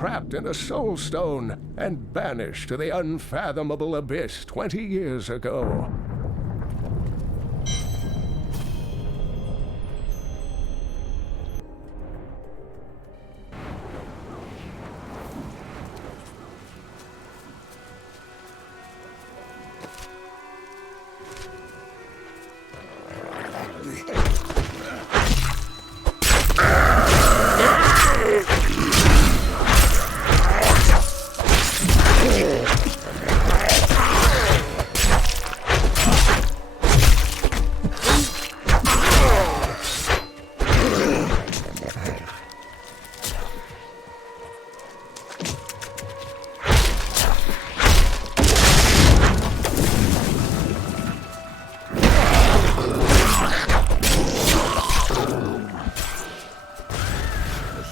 trapped in a soul stone and banished to the unfathomable abyss 20 years ago.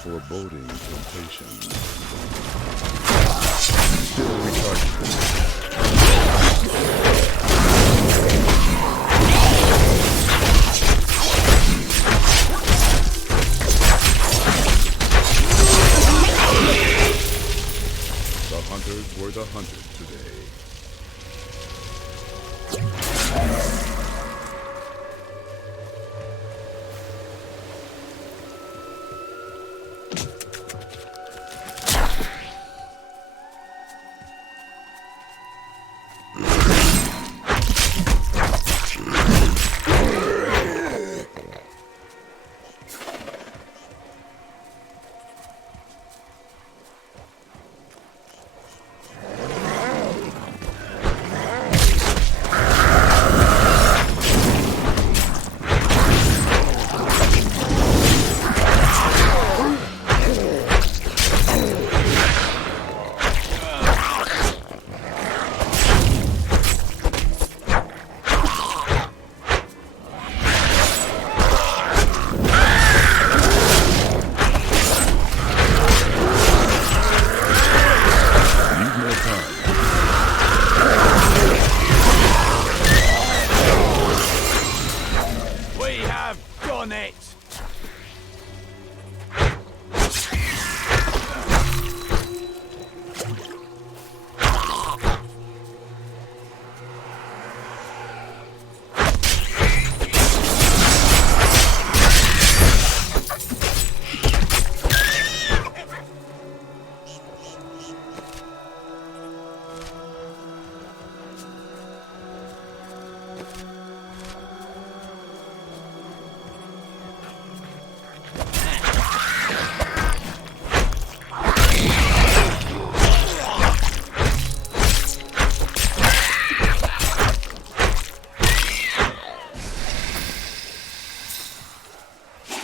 Foreboding temptation. Still rechargeable. The hunters were the hunted today.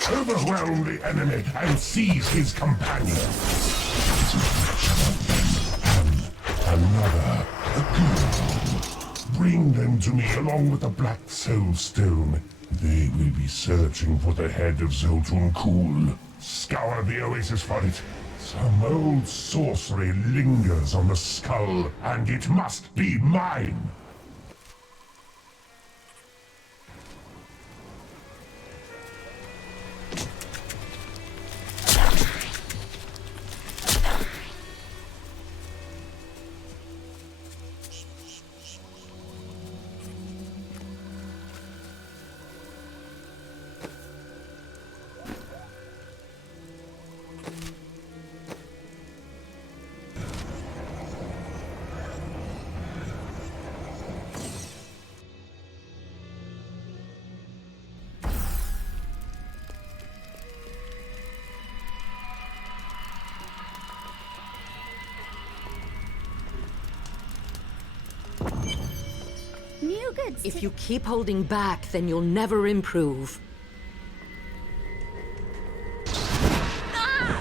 Overwhelm the enemy and seize his companion. And another, a good. Bring them to me along with the Black Soul Stone. They will be searching for the head of Zoltun Kuhl. Scour the oasis for it. Some old sorcery lingers on the skull, and it must be mine. If you keep holding back, then you'll never improve. Ah!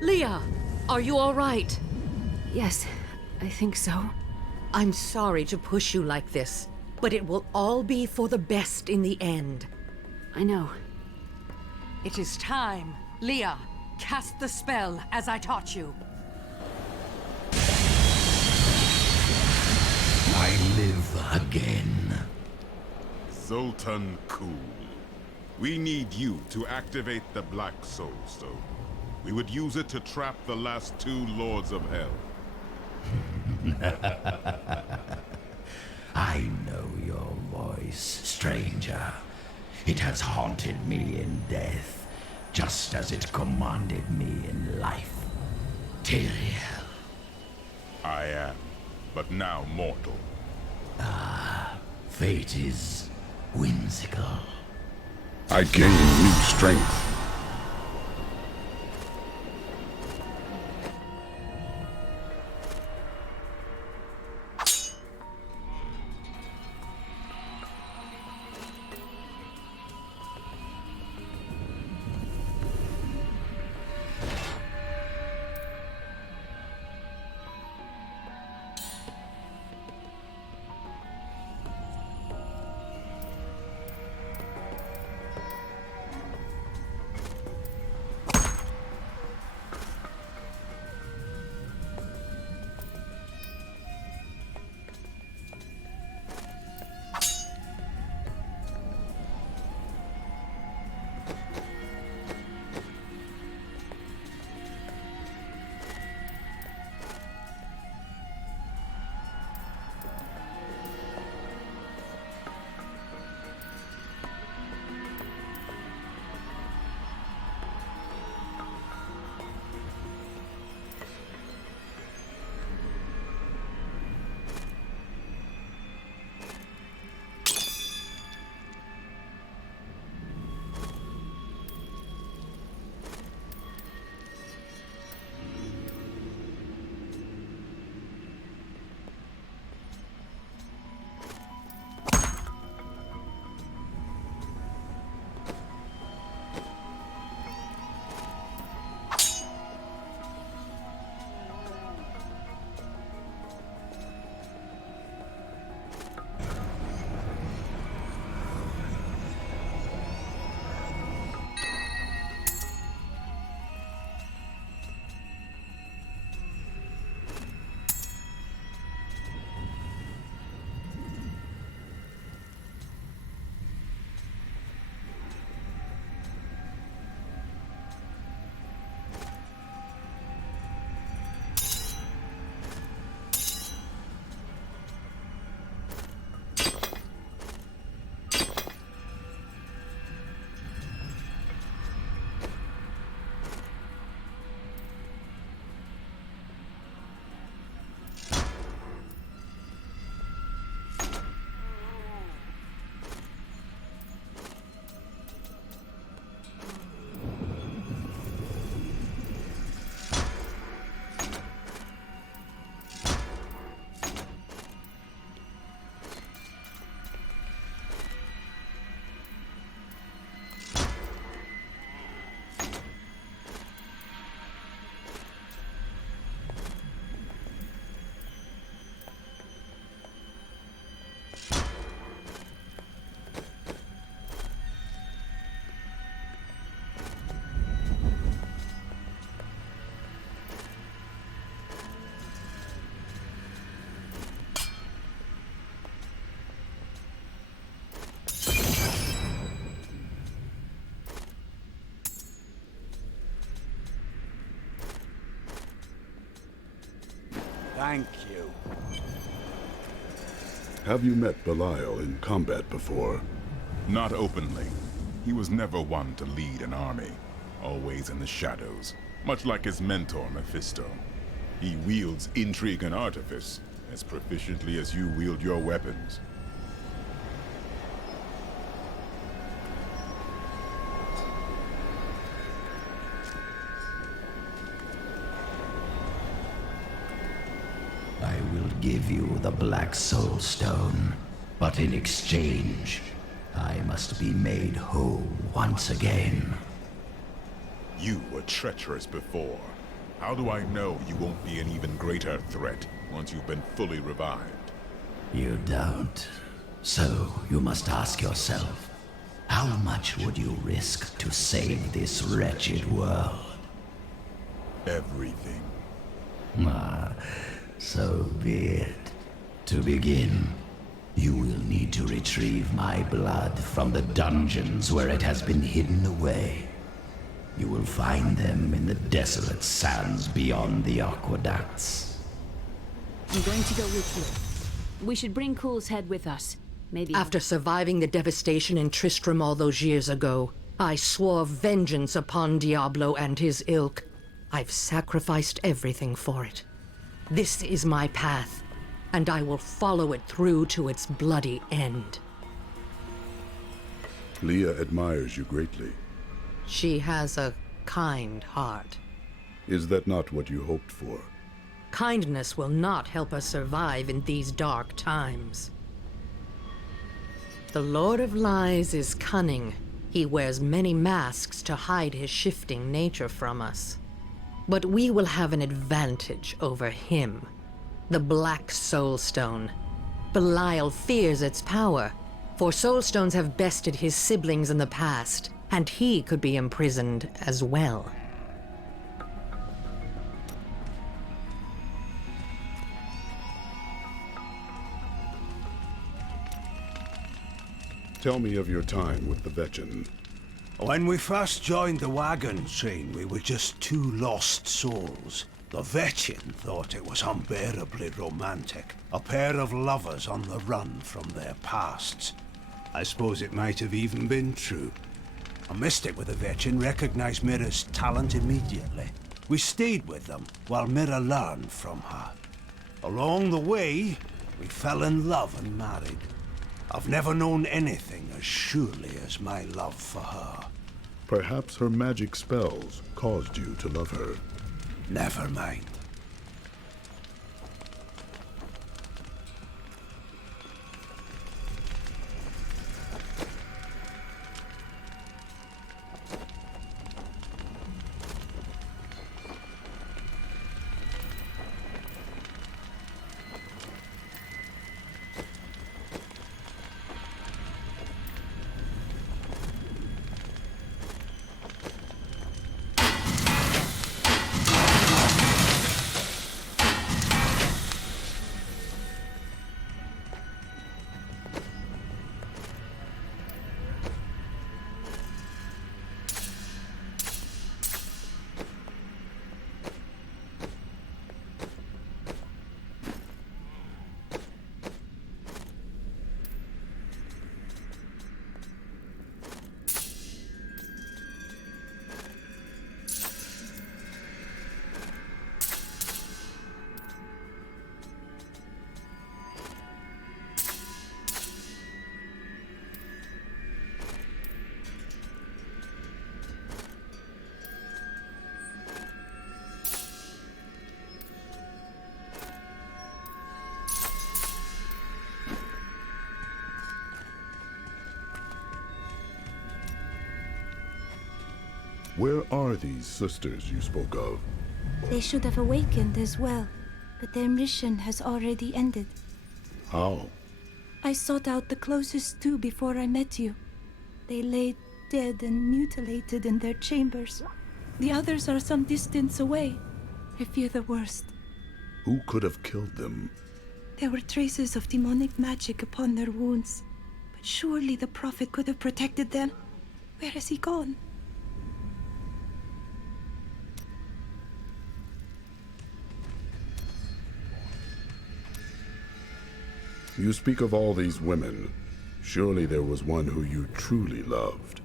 Leah, are you all right? Yes, I think so. I'm sorry to push you like this, but it will all be for the best in the end. I know. It is time. Leah, cast the spell as I taught you. I live again. Zoltun Kuhl. We need you to activate the Black Soul Stone. We would use it to trap the last two Lords of Hell. I know your voice, stranger. It has haunted me in death, just as it commanded me in life. Tyrael. I am, but now mortal. Fate is whimsical. I gain new strength. Thank you. Have you met Belial in combat before? Not openly. He was never one to lead an army, always in the shadows, much like his mentor Mephisto. He wields intrigue and artifice as proficiently as you wield your weapons. I will give you the Black Soul Stone, but in exchange, I must be made whole once again. You were treacherous before. How do I know you won't be an even greater threat once you've been fully revived? You don't. So you must ask yourself, how much would you risk to save this wretched world? Everything. So be it. To begin, you will need to retrieve my blood from the dungeons where it has been hidden away. You will find them in the desolate sands beyond the aqueducts. I'm going to go with you. We should bring Cool's head with us. Maybe... After surviving the devastation in Tristram all those years ago, I swore vengeance upon Diablo and his ilk. I've sacrificed everything for it. This is my path, and I will follow it through to its bloody end. Leah admires you greatly. She has a kind heart. Is that not what you hoped for? Kindness will not help us survive in these dark times. The Lord of Lies is cunning. He wears many masks to hide his shifting nature from us. But we will have an advantage over him. The Black Soul Stone. Belial fears its power, for Soul Stones have bested his siblings in the past, and he could be imprisoned as well. Tell me of your time with the Vetchin. When we first joined the wagon train, we were just two lost souls. The Vetchin thought it was unbearably romantic. A pair of lovers on the run from their pasts. I suppose it might have even been true. A mystic with the Vetchin recognized Mira's talent immediately. We stayed with them while Mira learned from her. Along the way, we fell in love and married. I've never known anything as surely as my love for her. Perhaps her magic spells caused you to love her. Never mind. Where are these sisters you spoke of? They should have awakened as well, but their mission has already ended. How? I sought out the closest two before I met you. They lay dead and mutilated in their chambers. The others are some distance away. I fear the worst. Who could have killed them? There were traces of demonic magic upon their wounds. But surely the Prophet could have protected them. Where has he gone? You speak of all these women. Surely there was one who you truly loved.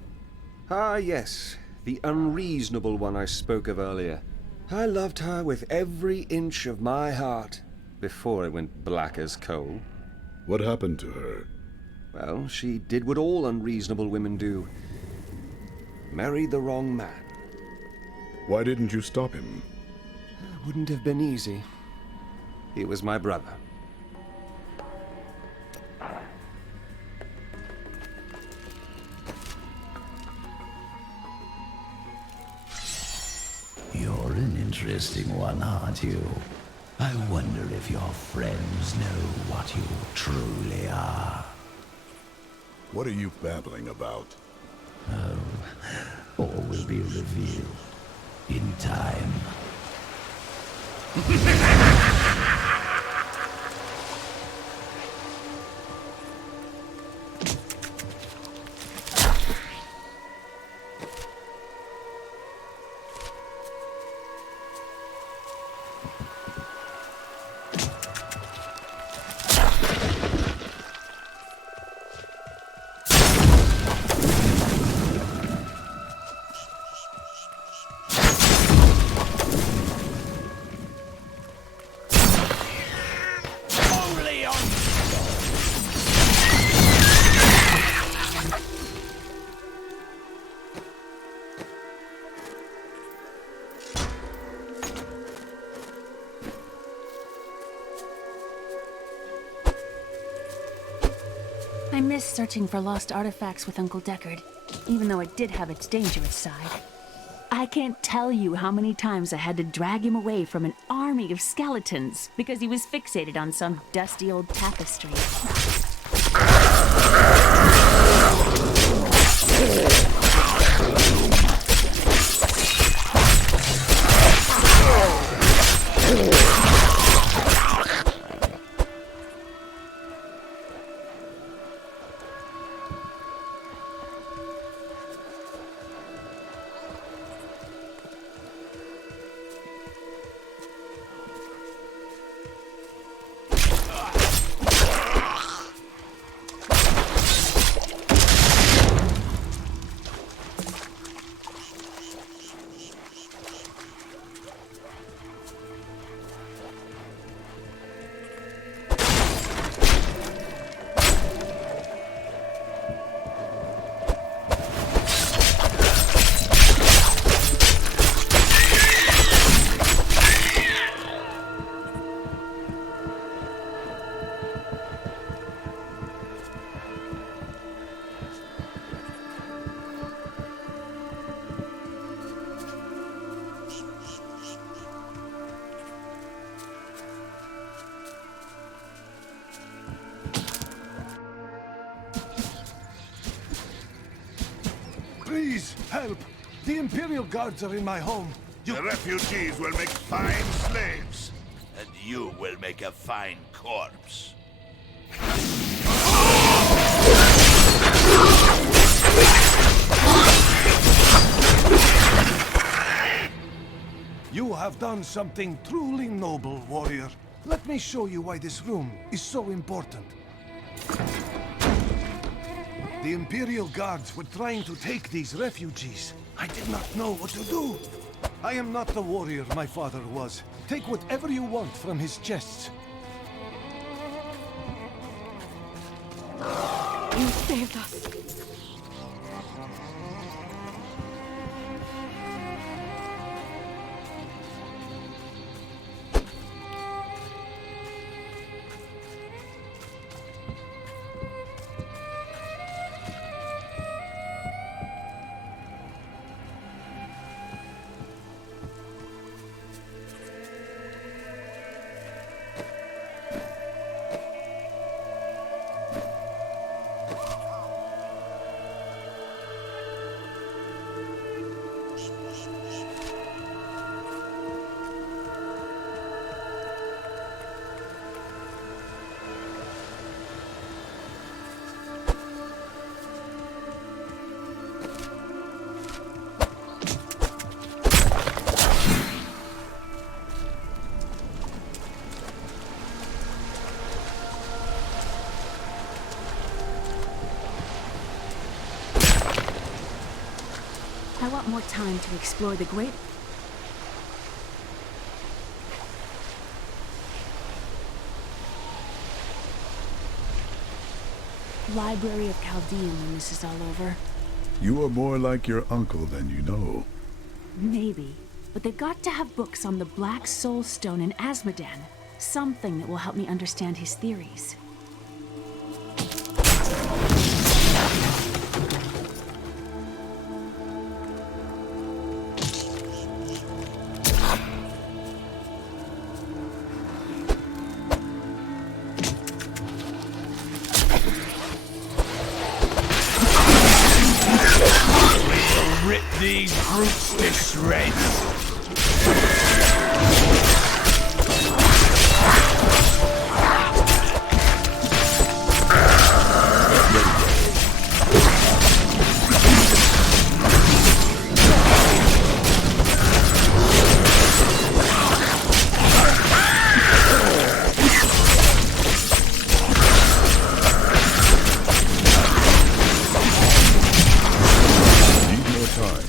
Ah, yes. The unreasonable one I spoke of earlier. I loved her with every inch of my heart, before it went black as coal. What happened to her? Well, she did what all unreasonable women do. Married the wrong man. Why didn't you stop him? Wouldn't have been easy. He was my brother. You're an interesting one, aren't you? I wonder if your friends know what you truly are. What are you babbling about? All will be revealed in time. I miss searching for lost artifacts with Uncle Deckard, even though it did have its dangerous side. I can't tell you how many times I had to drag him away from an army of skeletons because he was fixated on some dusty old tapestry. Please, help! The Imperial Guards are in my home. The refugees will make fine slaves, and you will make a fine corpse. You have done something truly noble, warrior. Let me show you why this room is so important. The Imperial Guards were trying to take these refugees. I did not know what to do. I am not the warrior my father was. Take whatever you want from his chests. You saved us. I want more time to explore the great... Library of Chaldean when this is all over. You are more like your uncle than you know. Maybe. But they've got to have books on the Black Soul Stone and Asmodan. Something that will help me understand his theories. Rip these brutes to shreds! Need more time.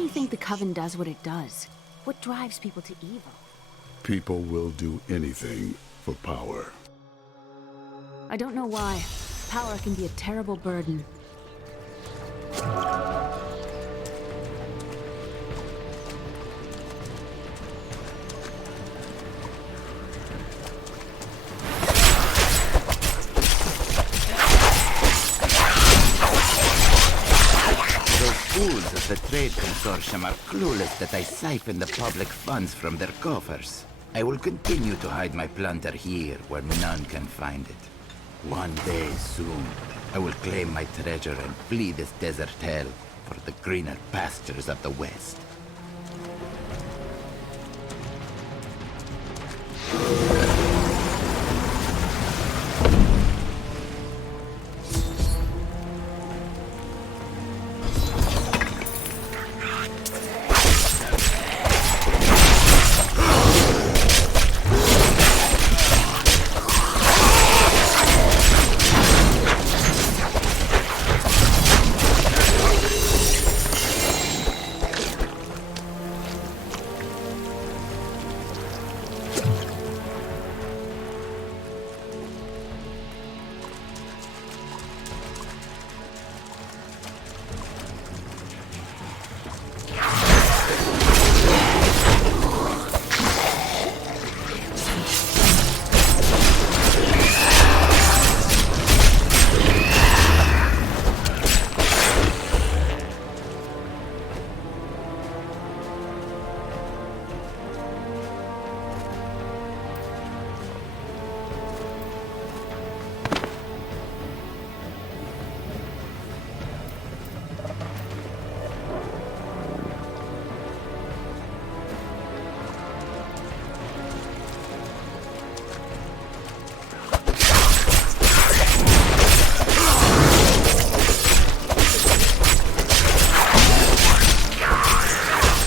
do you think the Coven does what it does? What drives people to evil? People will do anything for power. I don't know why. Power can be a terrible burden. Fools of the Trade Consortium are clueless that I siphon the public funds from their coffers. I will continue to hide my plunder here where none can find it. One day soon, I will claim my treasure and flee this desert hell for the greener pastures of the West.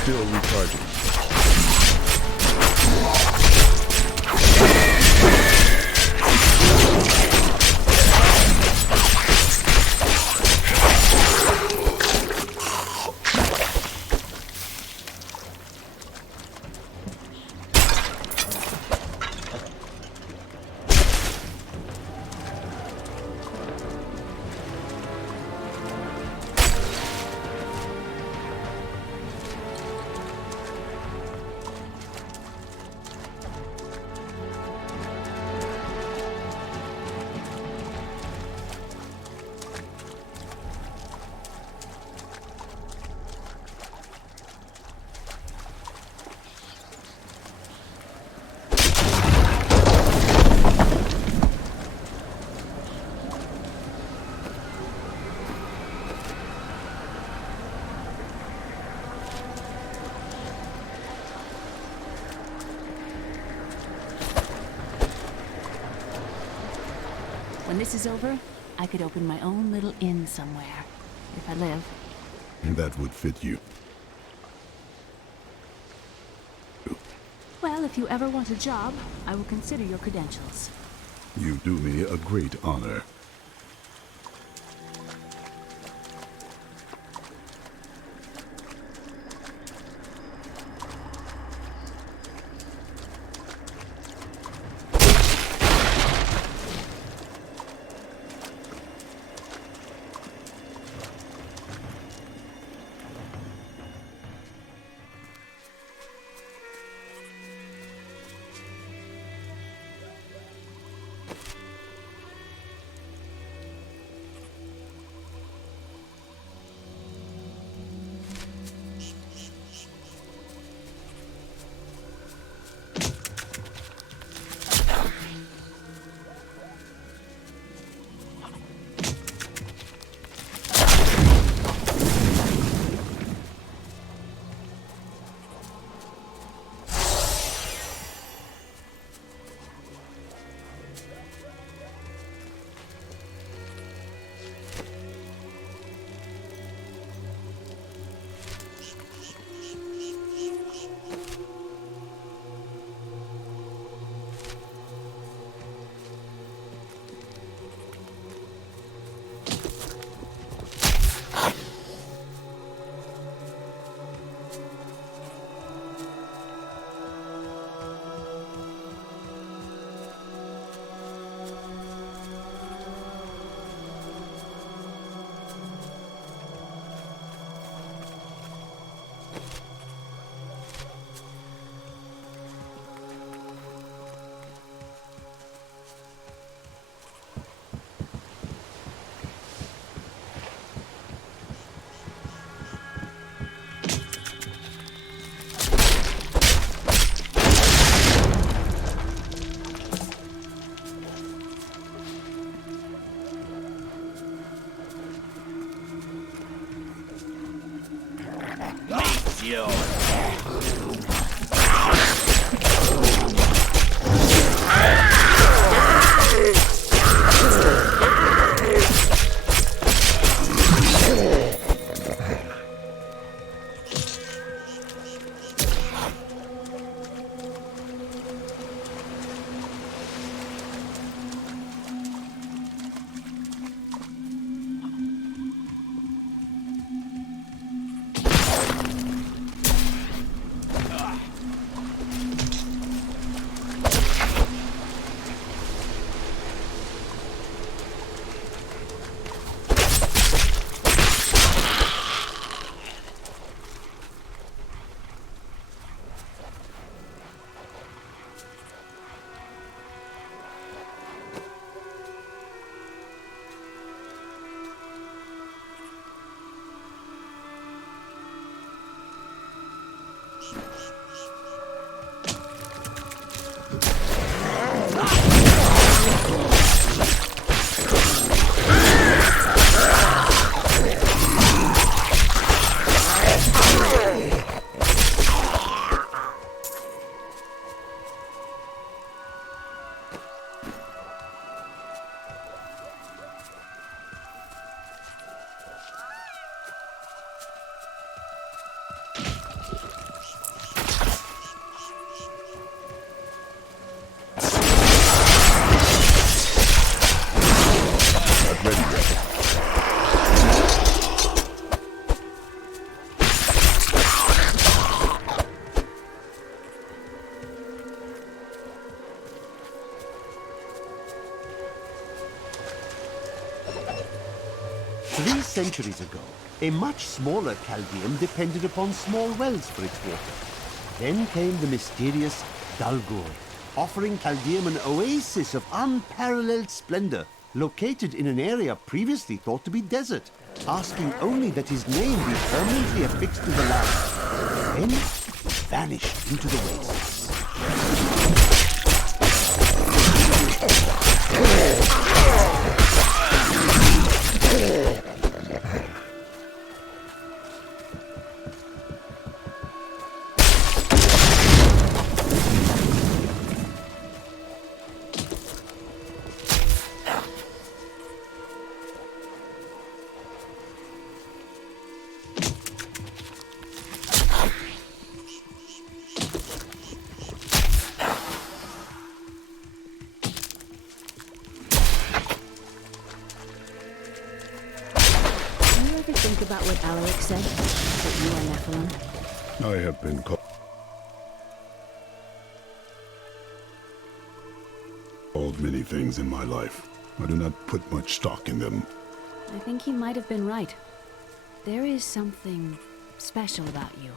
Still recharging. When this is over, I could open my own little inn somewhere, if I live. That would fit you. Well, if you ever want a job, I will consider your credentials. You do me a great honor. centuries ago, a much smaller Chaldeum depended upon small wells for its water. Then came the mysterious Dalgur, offering Chaldeum an oasis of unparalleled splendor, located in an area previously thought to be desert, asking only that his name be permanently affixed to the land. Then vanished into the wastes. Think about what Alaric said, that you are Nephilim. I have been called many things in my life. I do not put much stock in them. I think he might have been right. There is something special about you.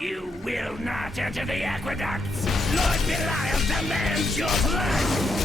You will not enter the aqueducts! Lord Belial demands your blood!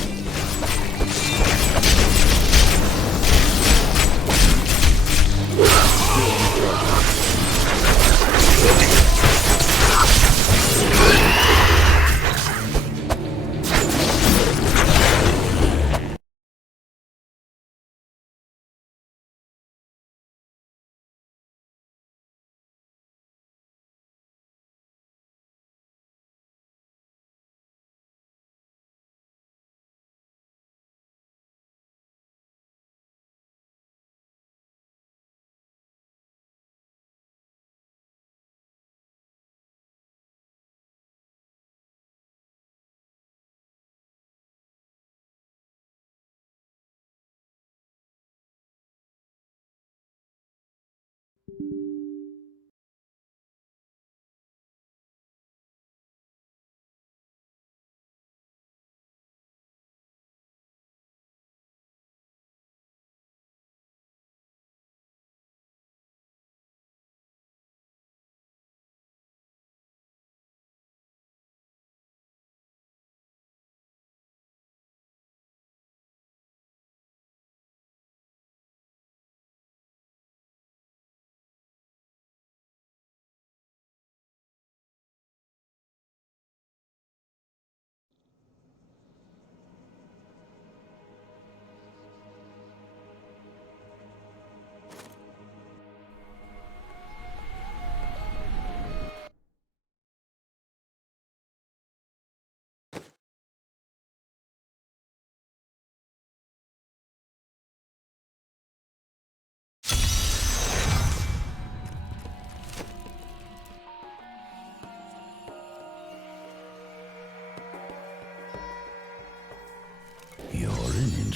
You're an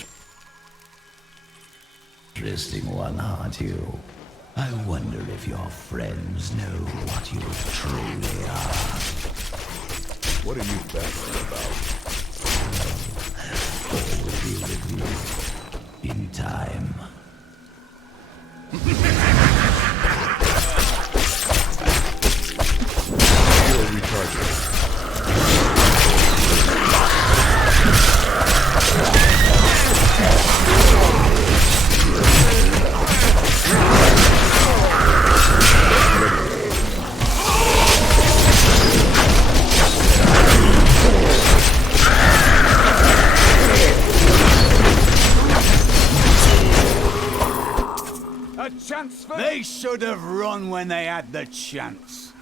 interesting one, aren't you? I wonder if your friends know what you truly are. What are you babbling about? All will be revealed in time. You're recharging. They should have run when they had the chance.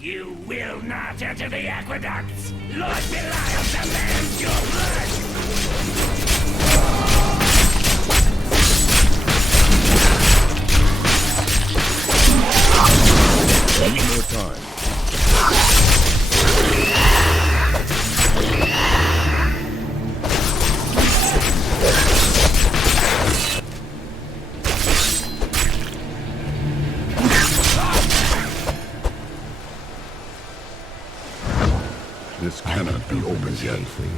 You will not enter the aqueducts! Lord Belial demands your blood! One more time. This cannot be opened yet. For you.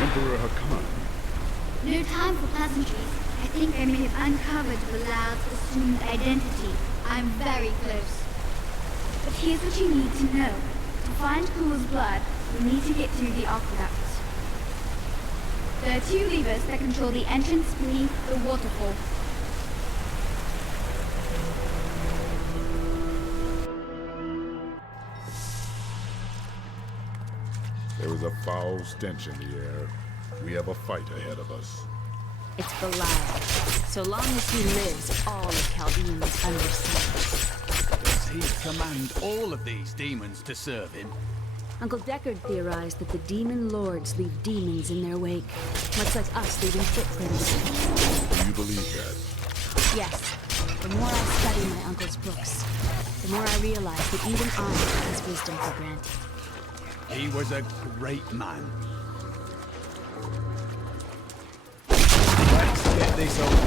Emperor Hakan. No time for pleasantries. I think I may have uncovered Bilal's assumed identity. I'm very close. But here's what you need to know. To find Kul's blood, you need to get through the aqueduct. There are 2 levers that control the entrance beneath the waterfall. There is a foul stench in the air. We have a fight ahead of us. It's Belial. So long as he lives, all of Chaldean is under siege. Does he command all of these demons to serve him? Uncle Deckard theorized that the demon lords leave demons in their wake, much like us leaving footprints. Do you believe that? Yes. The more I study my uncle's books, the more I realize that even I take his wisdom for granted. He was a great man. Let's get this over.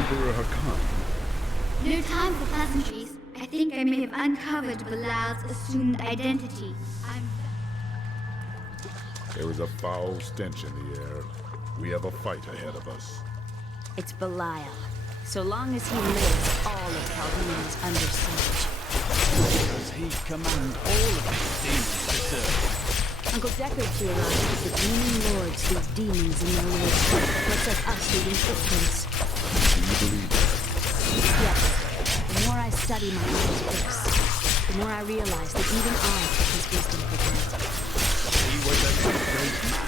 Emperor Hakan. No time for pleasantries. I think I may have uncovered Bilal's assumed identity. There is a foul stench in the air. We have a fight ahead of us. It's Belial. So long as he lives, all of Chaldean is under siege. Does he command all of these demons to serve him? Uncle Deckard theorized that the demon lords leave demons in their wake, much like us leaving footprints. Do you believe that? Yes. The more I study my uncle's books, the more I realize that even I took his wisdom for granted. He was a great man.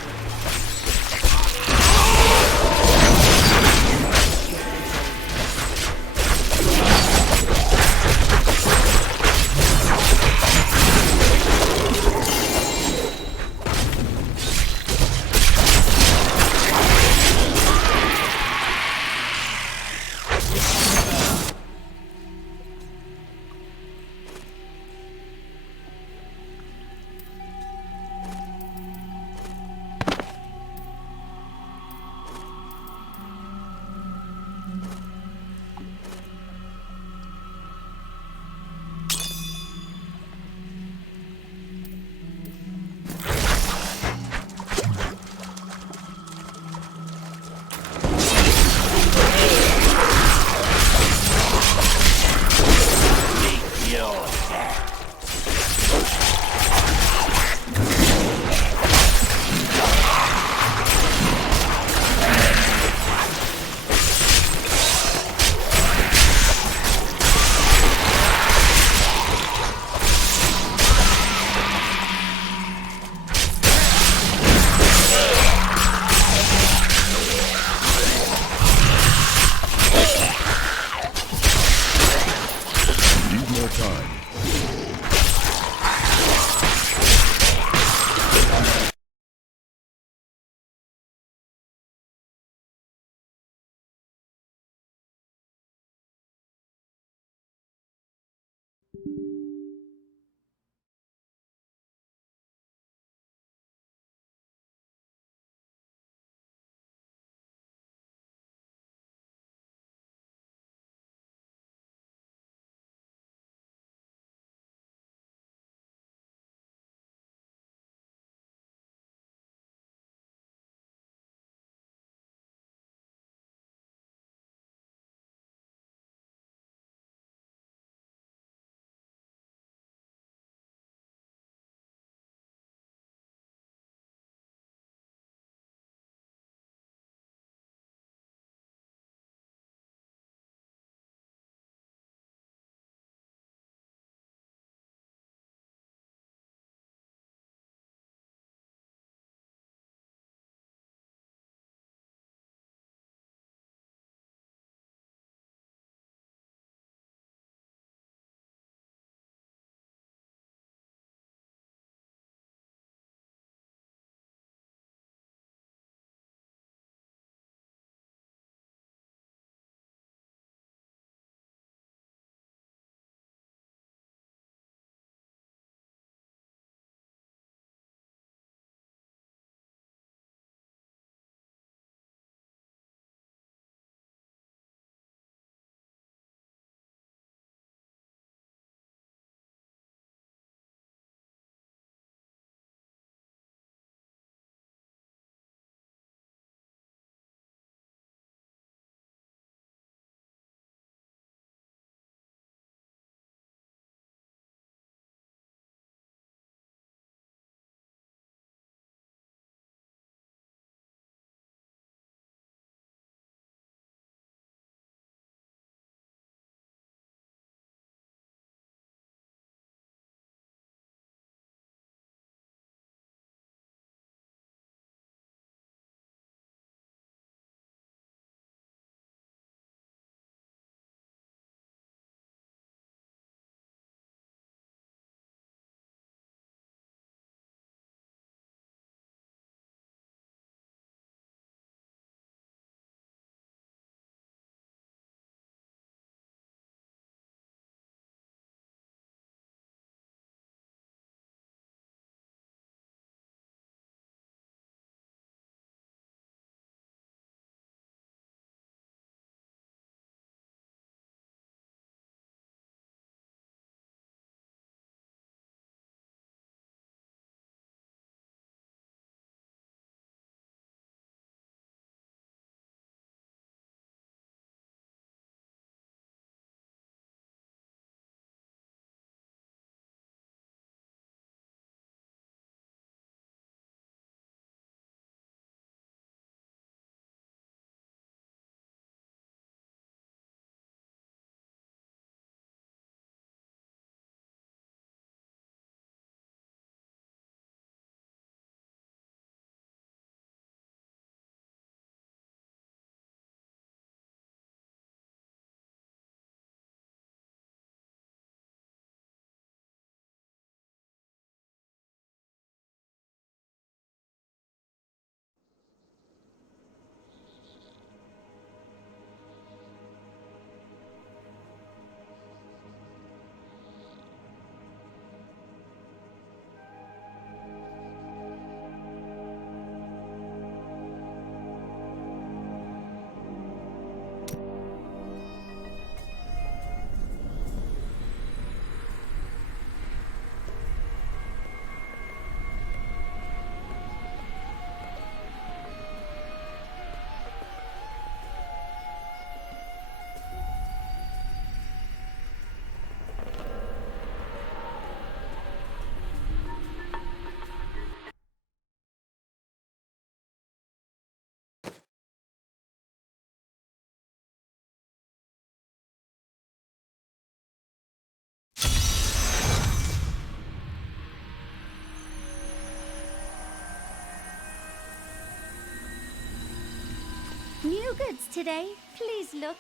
New goods today. Please look.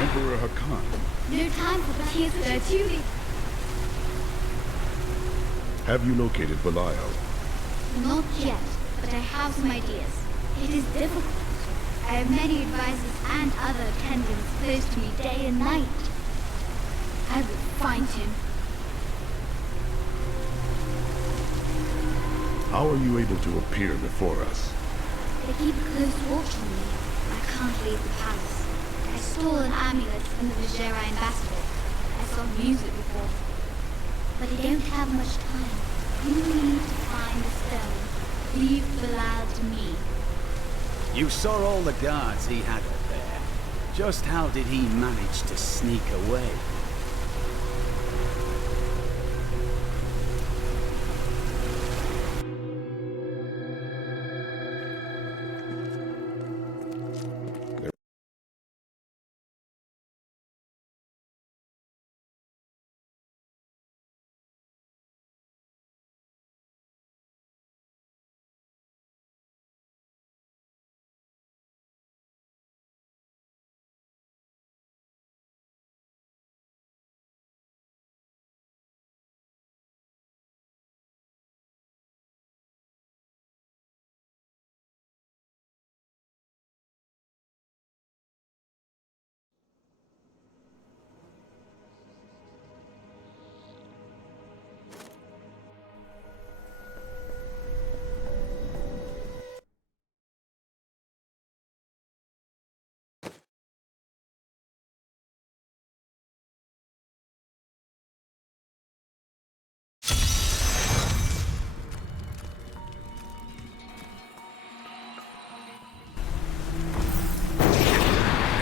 Emperor Hakan. No time for tears with her too. Have you located Belial? Not yet, but I have some ideas. It is difficult. I have many advisors and other attendants close to me day and night. I will find him. How are you able to appear before us? They keep a close watch on me. I can't leave the palace. I stole an amulet from the Vajera ambassador. I saw music before. But I don't have much time. You need to find the stone. Leave Belial to me. You saw all the guards he had up there. Just how did he manage to sneak away?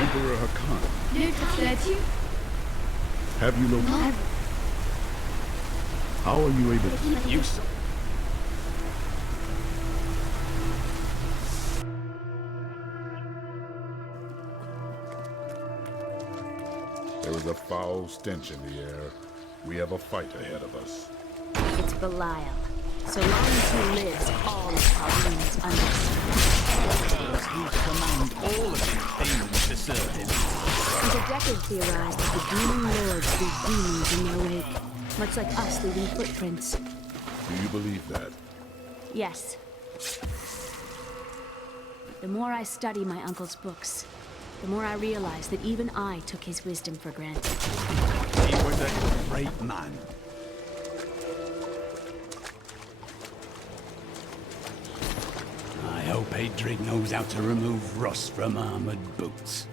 Emperor Hakan. No time. Have you located? How are you able to? You saw. There is a foul stench in the air. We have a fight ahead of us. It's Belial. So long as he lives, all of our demons Does he command all of his demons to serve him? The Deckard theorized that the demon lords leave demons in their wake, much like us leaving footprints. Do you believe that? Yes. The more I study my uncle's books, the more I realize that even I took his wisdom for granted. He was a great man. I hope Adrig knows how to remove rust from armored boots.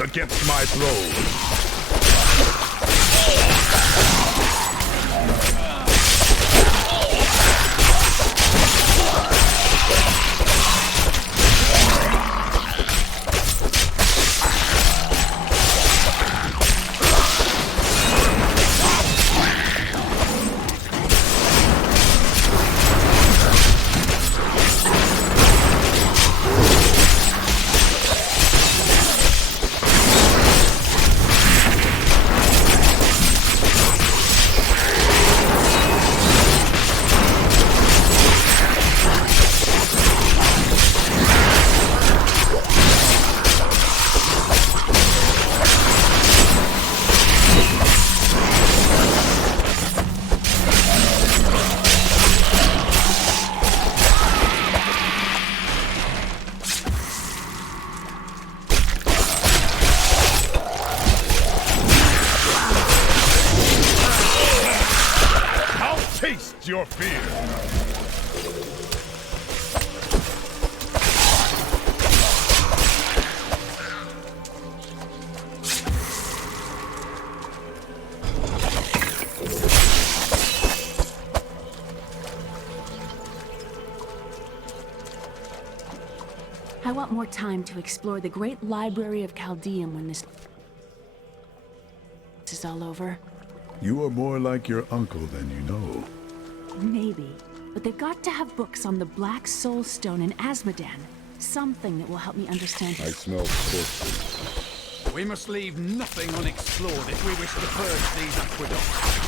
Against my throne. I want more time to explore the great library of Chaldeum when this is all over. You are more like your uncle than you know. Maybe. But they've got to have books on the Black Soul Stone in Asmodan. Something that will help me understand. I smell corpses. We must leave nothing unexplored if we wish to purge these aqueducts.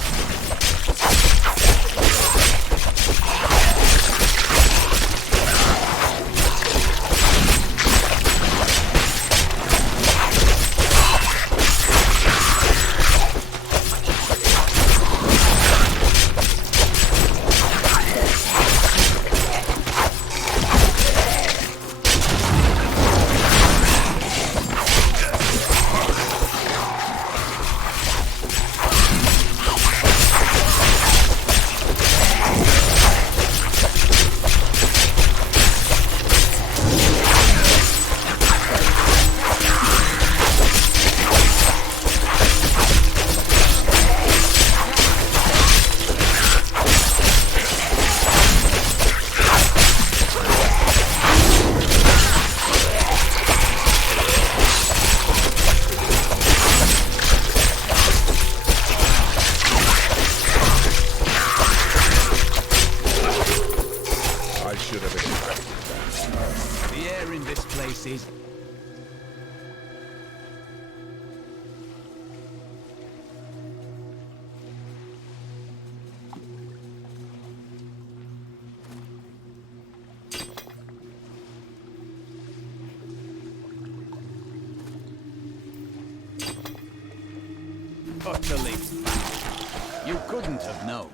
Utterly foul. You couldn't have known.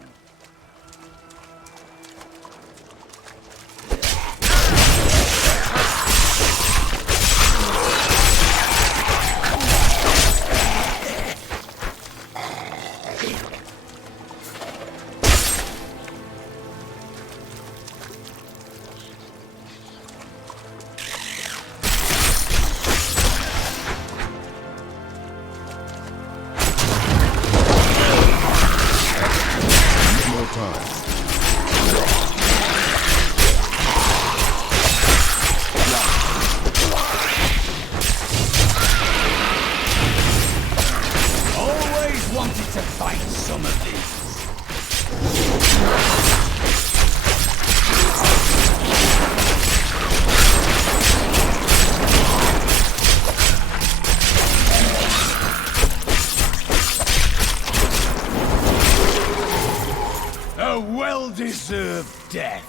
A well-deserved death.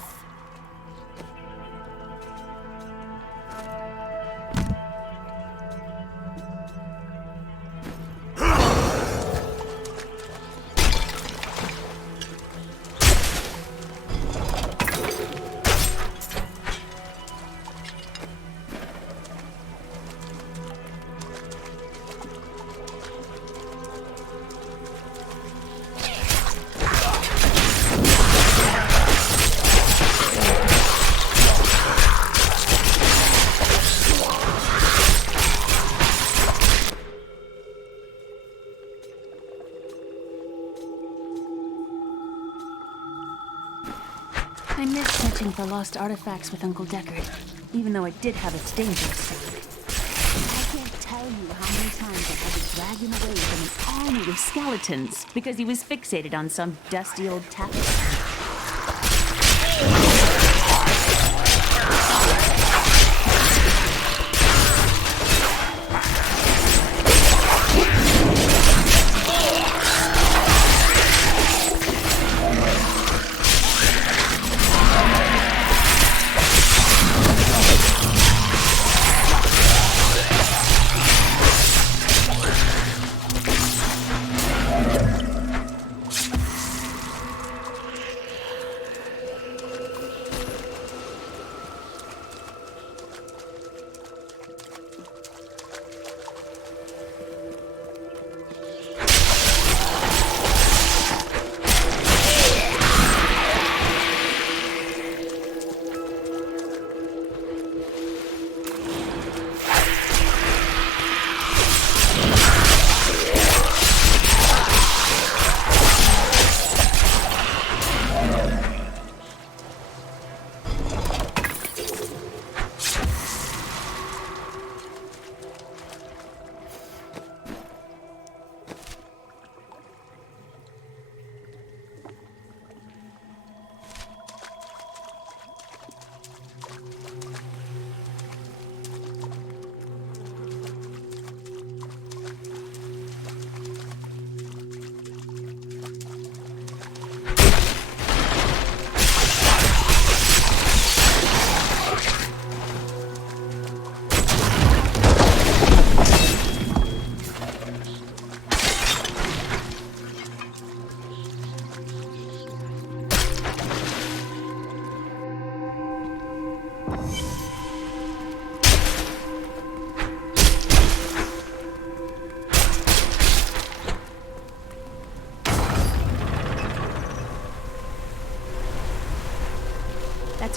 I miss searching for lost artifacts with Uncle Deckard, even though it did have its dangerous side. I can't tell you how many times I had to drag him away from an army of skeletons because he was fixated on some dusty old tapestry.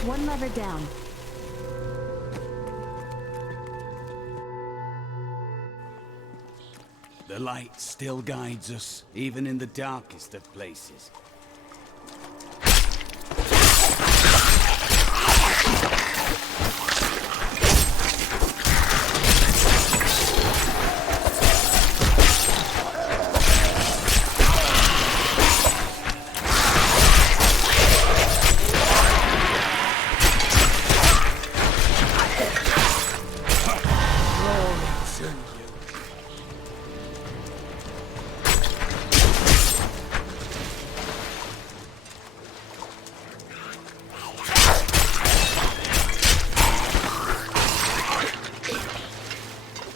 one lever down. The light still guides us, even in the darkest of places.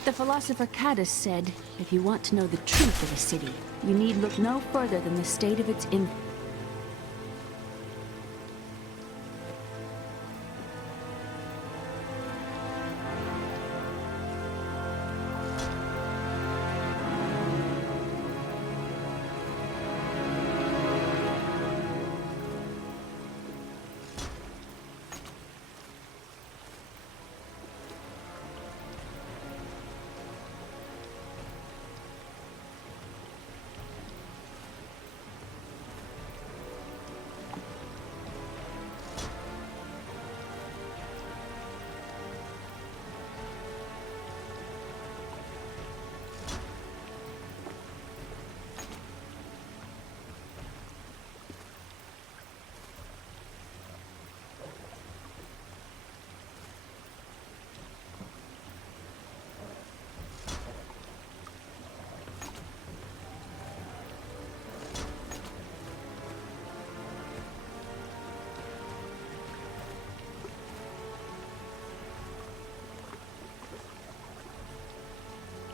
The philosopher Caddis said, if you want to know the truth of a city, you need look no further than the state of its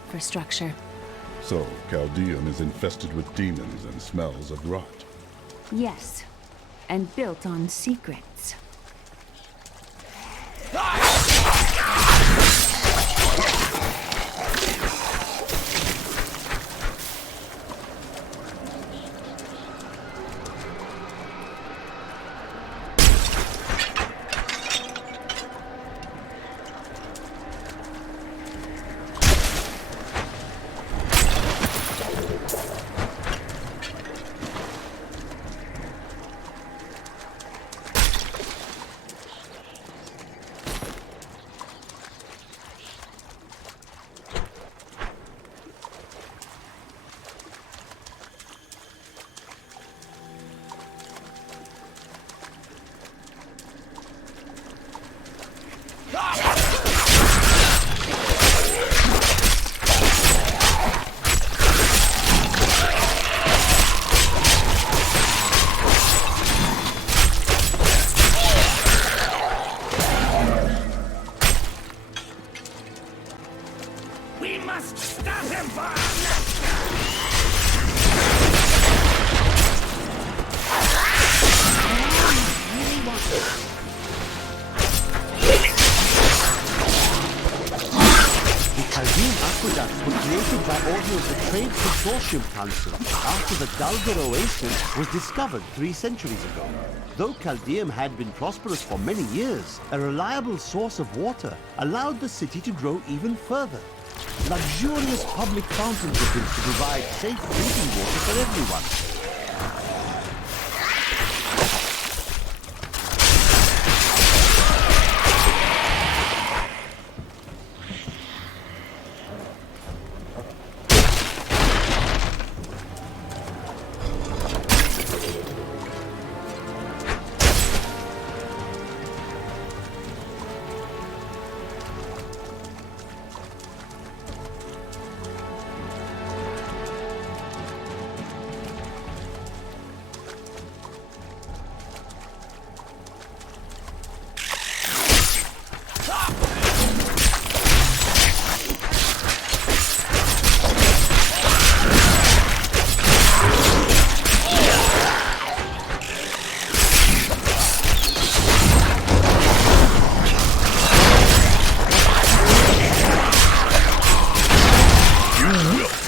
infrastructure. So, Chaldeum is infested with demons and smells of rot. Yes, and built on secrets. We must stop him, Bob! The Chaldean aqueducts were created by order of the Trade Consortium Council after the Dalgar Oasis was discovered 3 centuries ago. Though Chaldeum had been prosperous for many years, a reliable source of water allowed the city to grow even further. Luxurious public fountains were built to provide safe drinking water for everyone.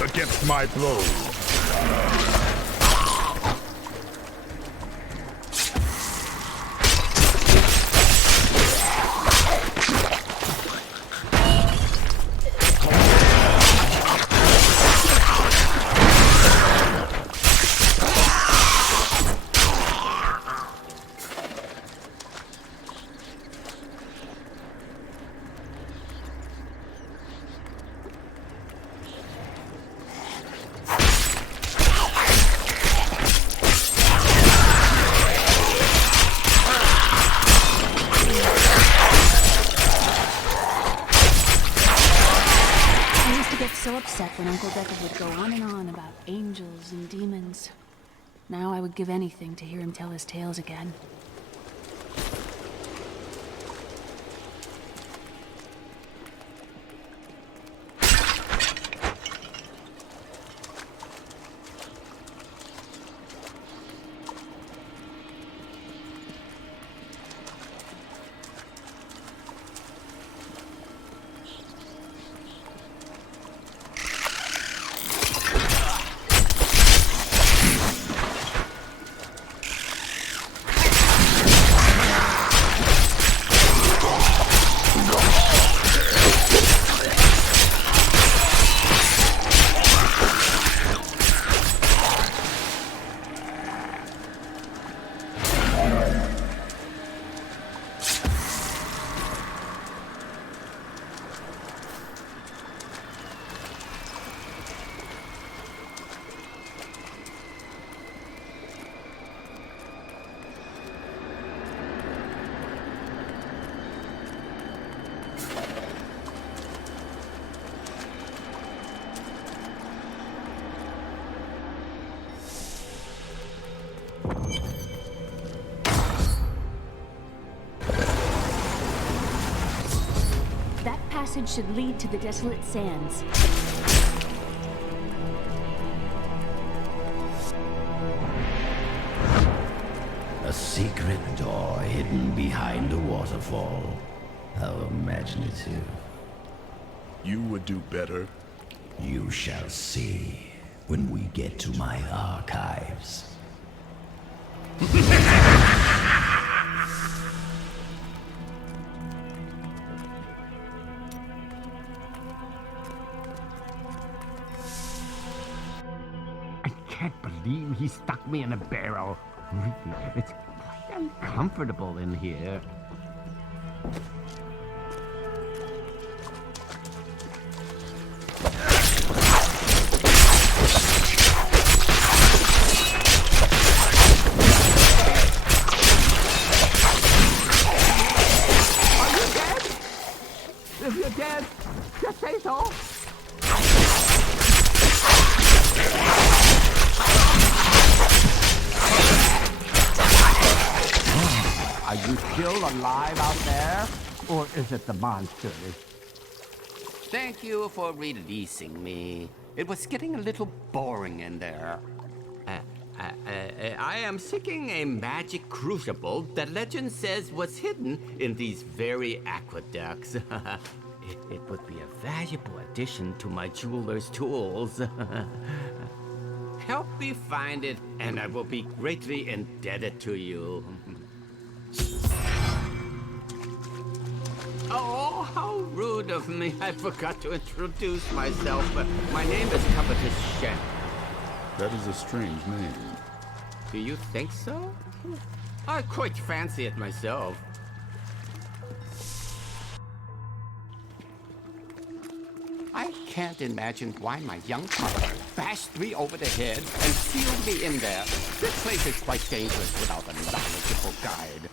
Against my blows. so upset when Uncle Deckard would go on and on about angels and demons. Now I would give anything to hear him tell his tales again. Passage should lead to the desolate sands. A secret door hidden behind a waterfall. How imaginative. You would do better. You shall see when we get to my archives. Can't believe he stuck me in a barrel. It's quite uncomfortable in here. Are you dead? If you're dead, just say so. Are you still alive out there? Or is it the monsters? Thank you for releasing me. It was getting a little boring in there. I am seeking a magic crucible that legend says was hidden in these very aqueducts. It would be a valuable addition to my jeweler's tools. Help me find it, and I will be greatly indebted to you. Oh, how rude of me. I forgot to introduce myself. My name is Covetous Shen. That is a strange name. Do you think so? I quite fancy it myself. I can't imagine why my young father bashed me over the head and sealed me in there. This place is quite dangerous without a knowledgeable guide.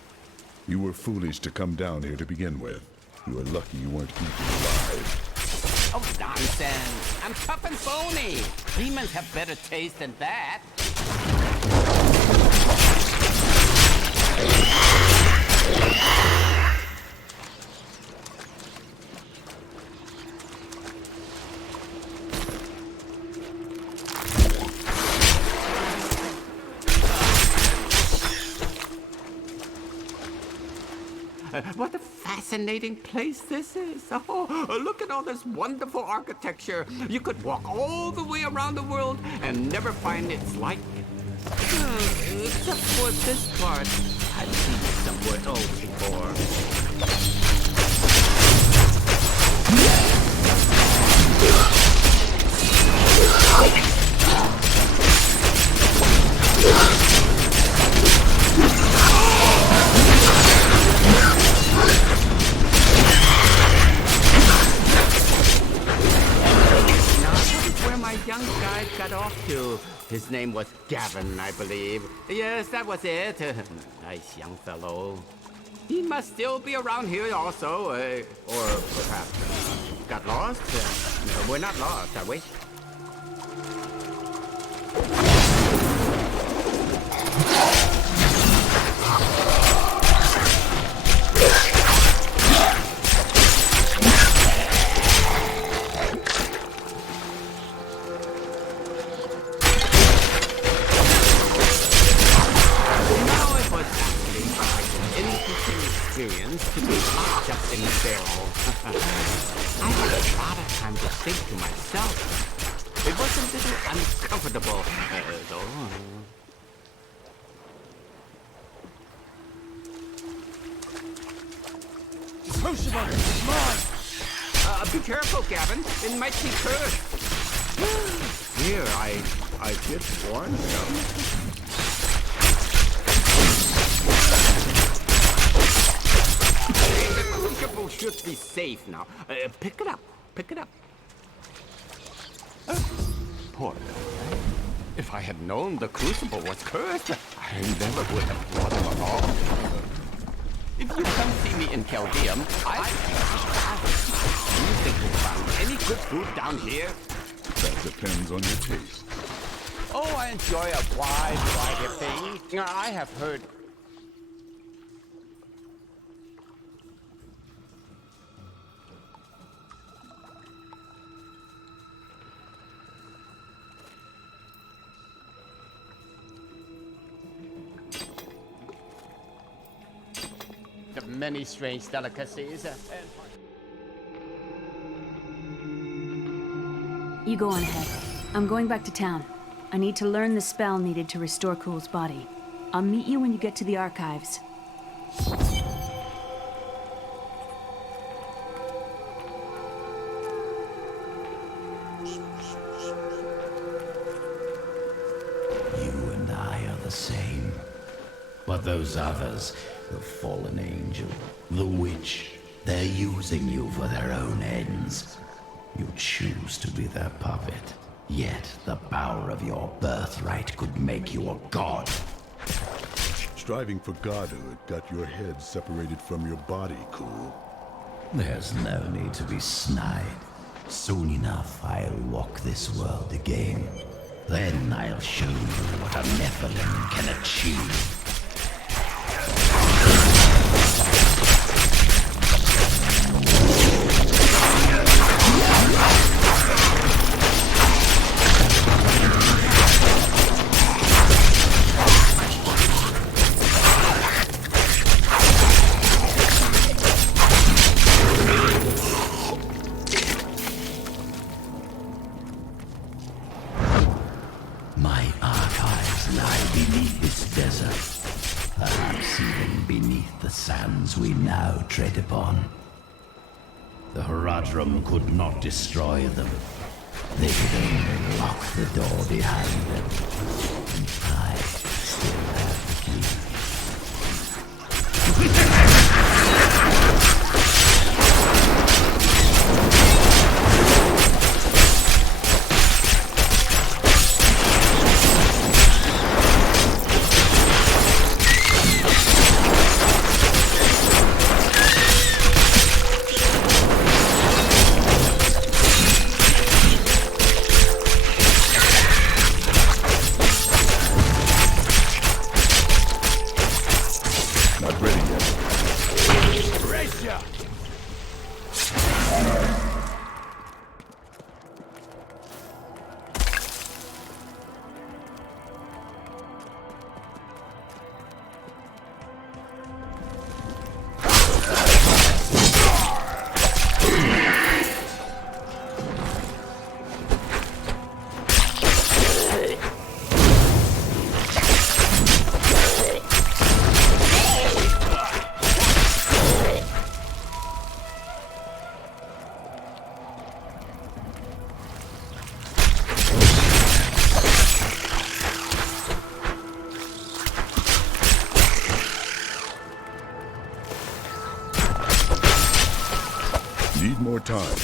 You were foolish to come down here to begin with. You are lucky you weren't eaten alive. Oh, nonsense. I'm tough and bony. Demons have better taste than that. What a fascinating place this is. Oh, look at all this wonderful architecture. You could walk all the way around the world and never find its like. Except for this part. I've seen it somewhere else before. Young guy got off to. His name was Gavin, I believe. Yes, that was it. Nice young fellow. He must still be around here also, or perhaps got lost. No, we're not lost, are we? To be locked up in the barrel. I had a lot of time to think to myself. It was a little uncomfortable, though. Crucible, it's mine! Be careful, Gavin. It might be cursed. Here, I did warn you. Should be safe now. Pick it up. Pick it up. Poor guy. If I had known the crucible was cursed, I never would have brought him at all. If you come see me in Chaldeum, I... Do you think we'll find any good food down here? That depends on your taste. Oh, I enjoy a wide variety of things. I have heard... many strange delicacies. You go on ahead. I'm going back to town. I need to learn the spell needed to restore Cool's body. I'll meet you when you get to the archives. You and I are the same. But those others, the fallen angel, the witch, they're using you for their own ends. You choose to be their puppet, yet the power of your birthright could make you a god. Striving for godhood got your head separated from your body, Cool. There's no need to be snide. Soon enough, I'll walk this world again. Then I'll show you what a Nephilim can achieve. We now tread upon. The Horadrim could not destroy them. They could only lock the door behind them. And I still have the key. Need more time.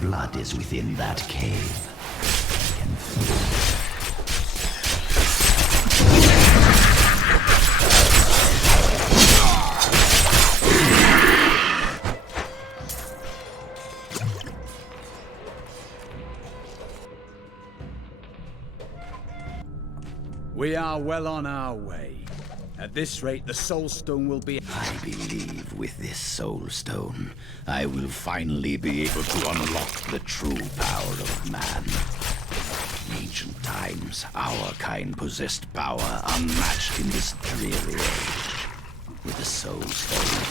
blood is within that cave. I can feel it. We are well on our way. At this rate, the Soul Stone will be... I believe with this Soul Stone, I will finally be able to unlock the true power of man. In ancient times, our kind possessed power unmatched in this dreary age. With the Soul Stone,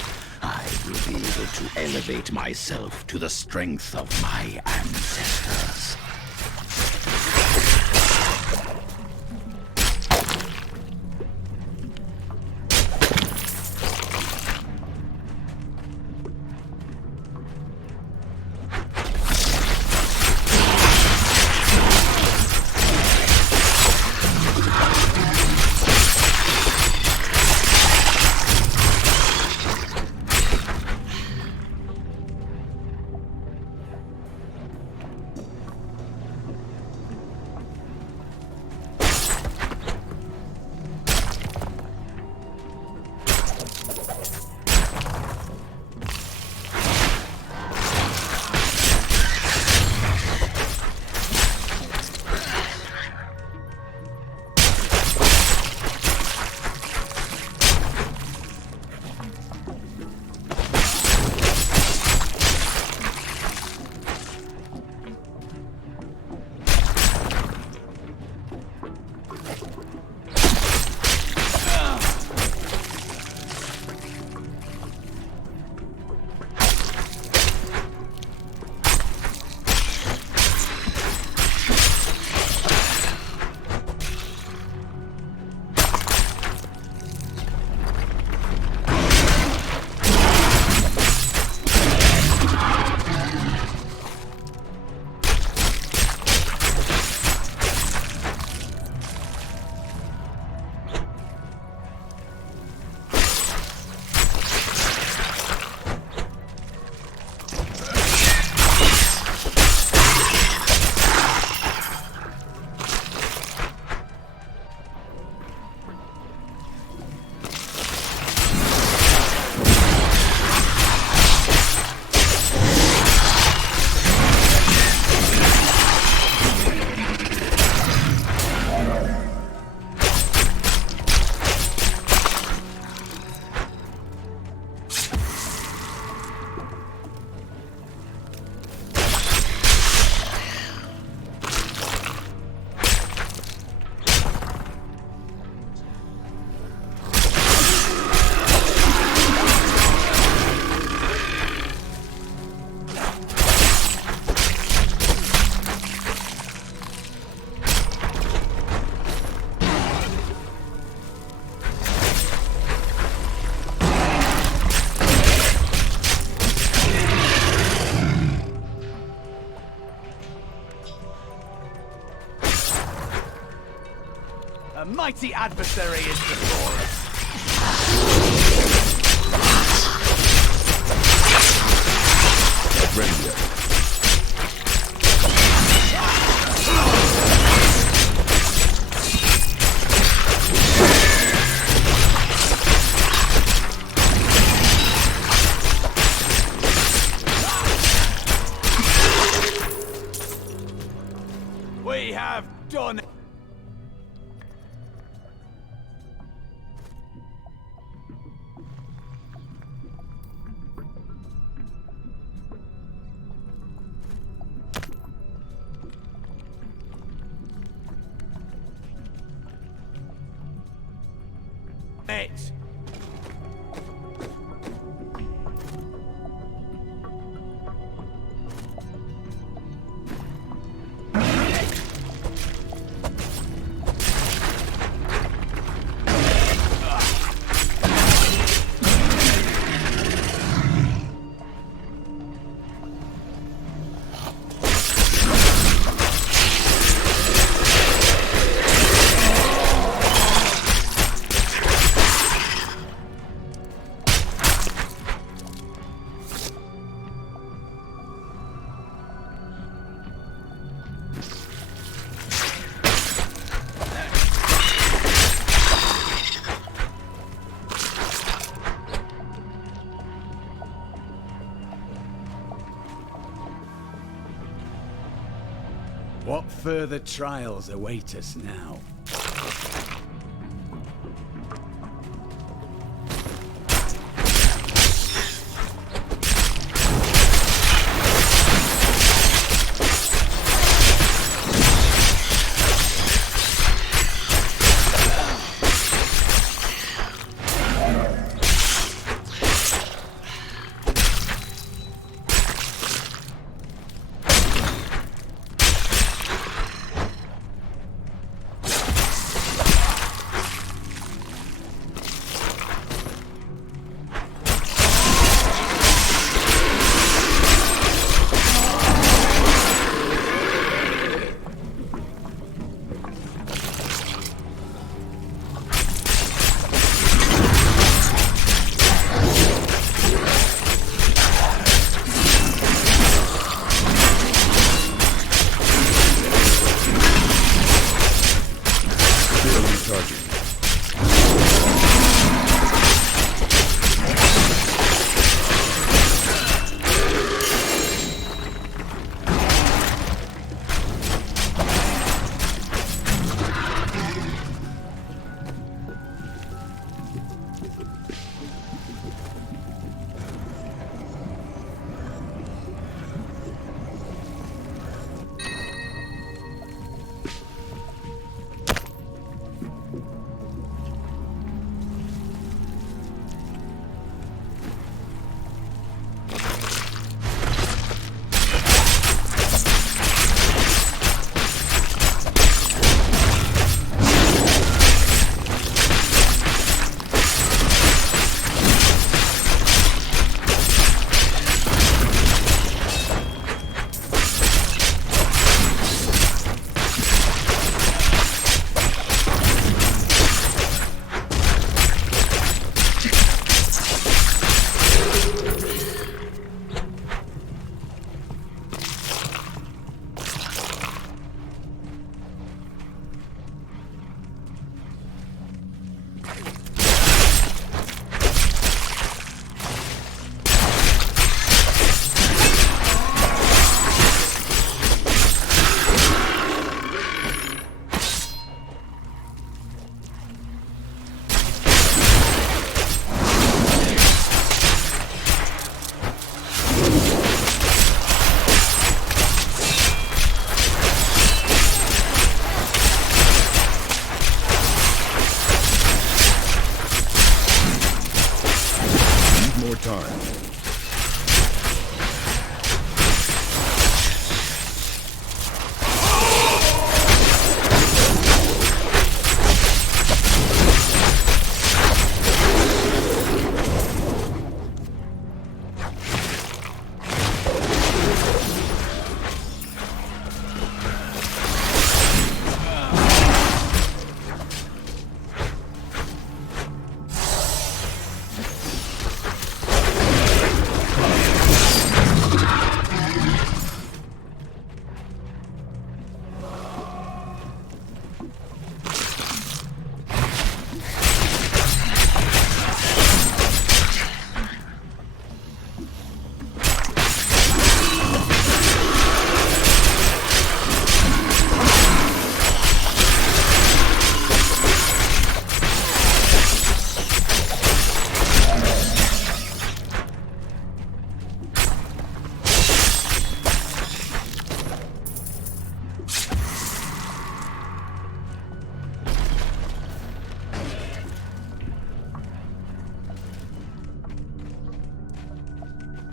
I will be able to elevate myself to the strength of my ancestors. A mighty adversary is before us. Ready yet? We have done it. further trials await us now.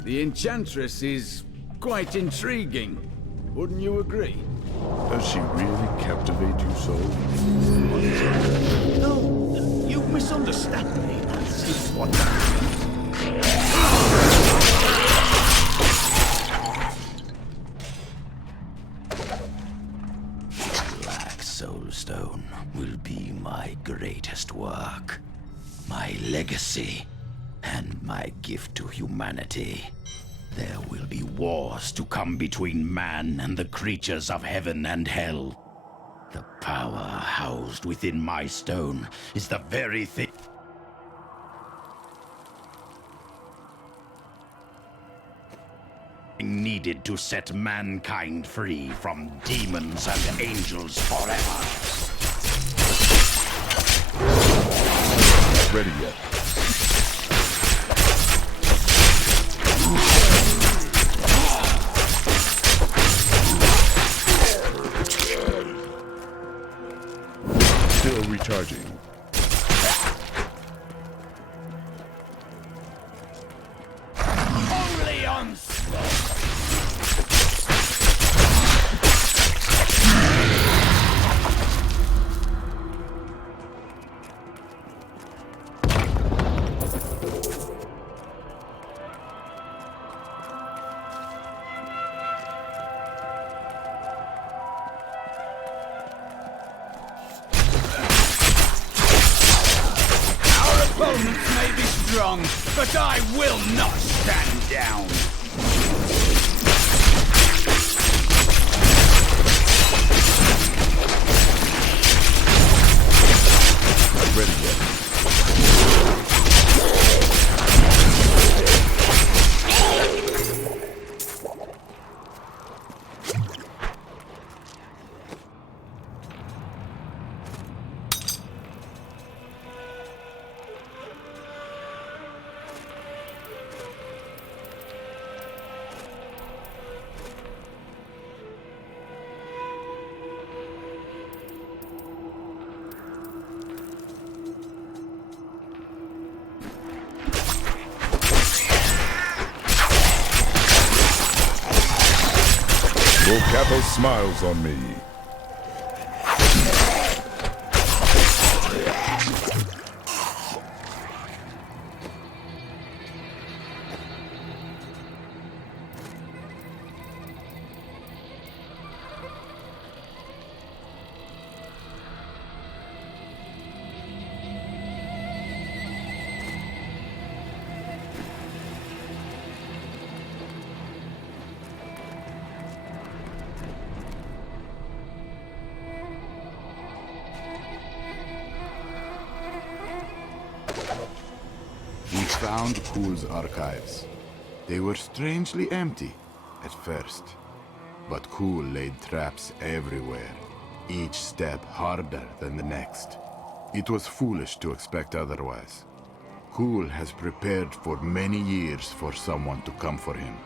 The Enchantress is quite intriguing. Wouldn't you agree? Does she really captivate you so? No, you misunderstand me. That's what that Black Soulstone will be my greatest work, my legacy, and my gift to humanity. There will be wars to come between man and the creatures of heaven and hell. The power housed within my stone is the very thing needed to set mankind free from demons and angels forever. Not ready yet. Still recharging. Only on opponents may be strong, but I will not stand down. Not ready yet. Volcapo smiles on me. We found Kuhl's archives. They were strangely empty at first. But Kuhl laid traps everywhere, each step harder than the next. It was foolish to expect otherwise. Kuhl has prepared for many years for someone to come for him.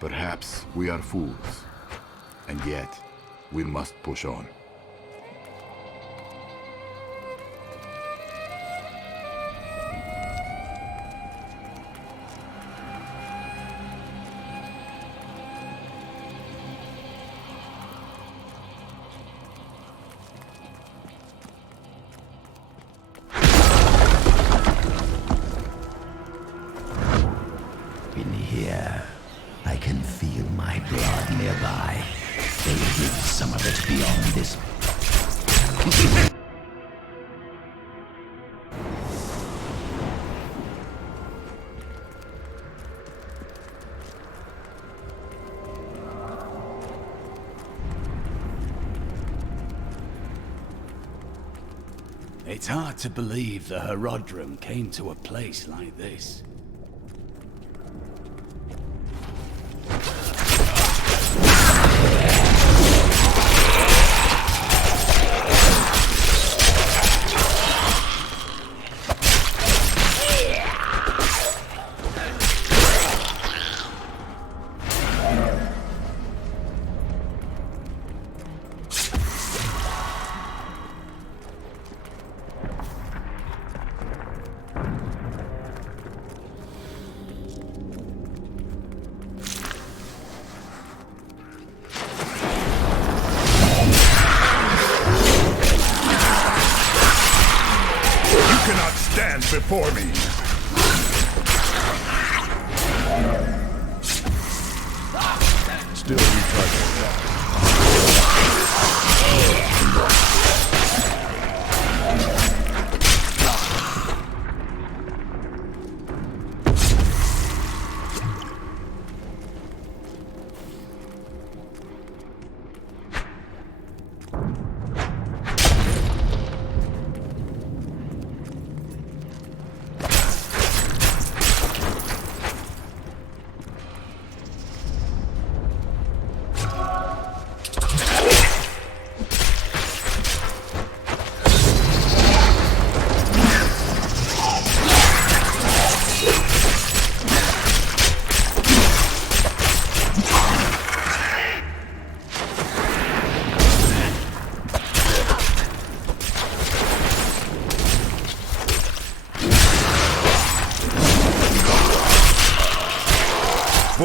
Perhaps we are fools. And yet, we must push on. In here, I can feel my blood nearby. They hid some of it beyond this. It's hard to believe the Herodrum came to a place like this. Stand before me! Still recharging.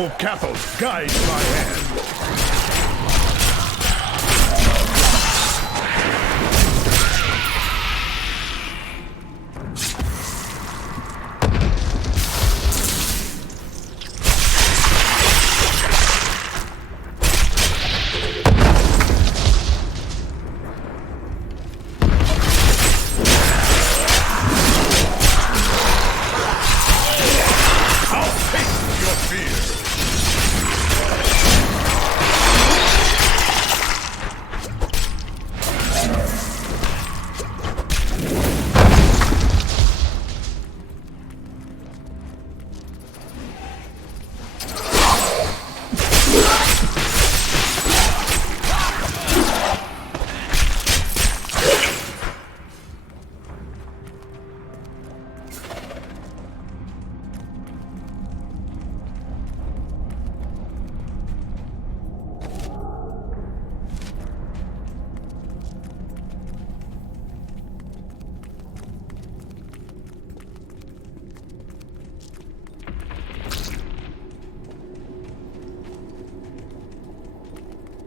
Full Capos guides my hand.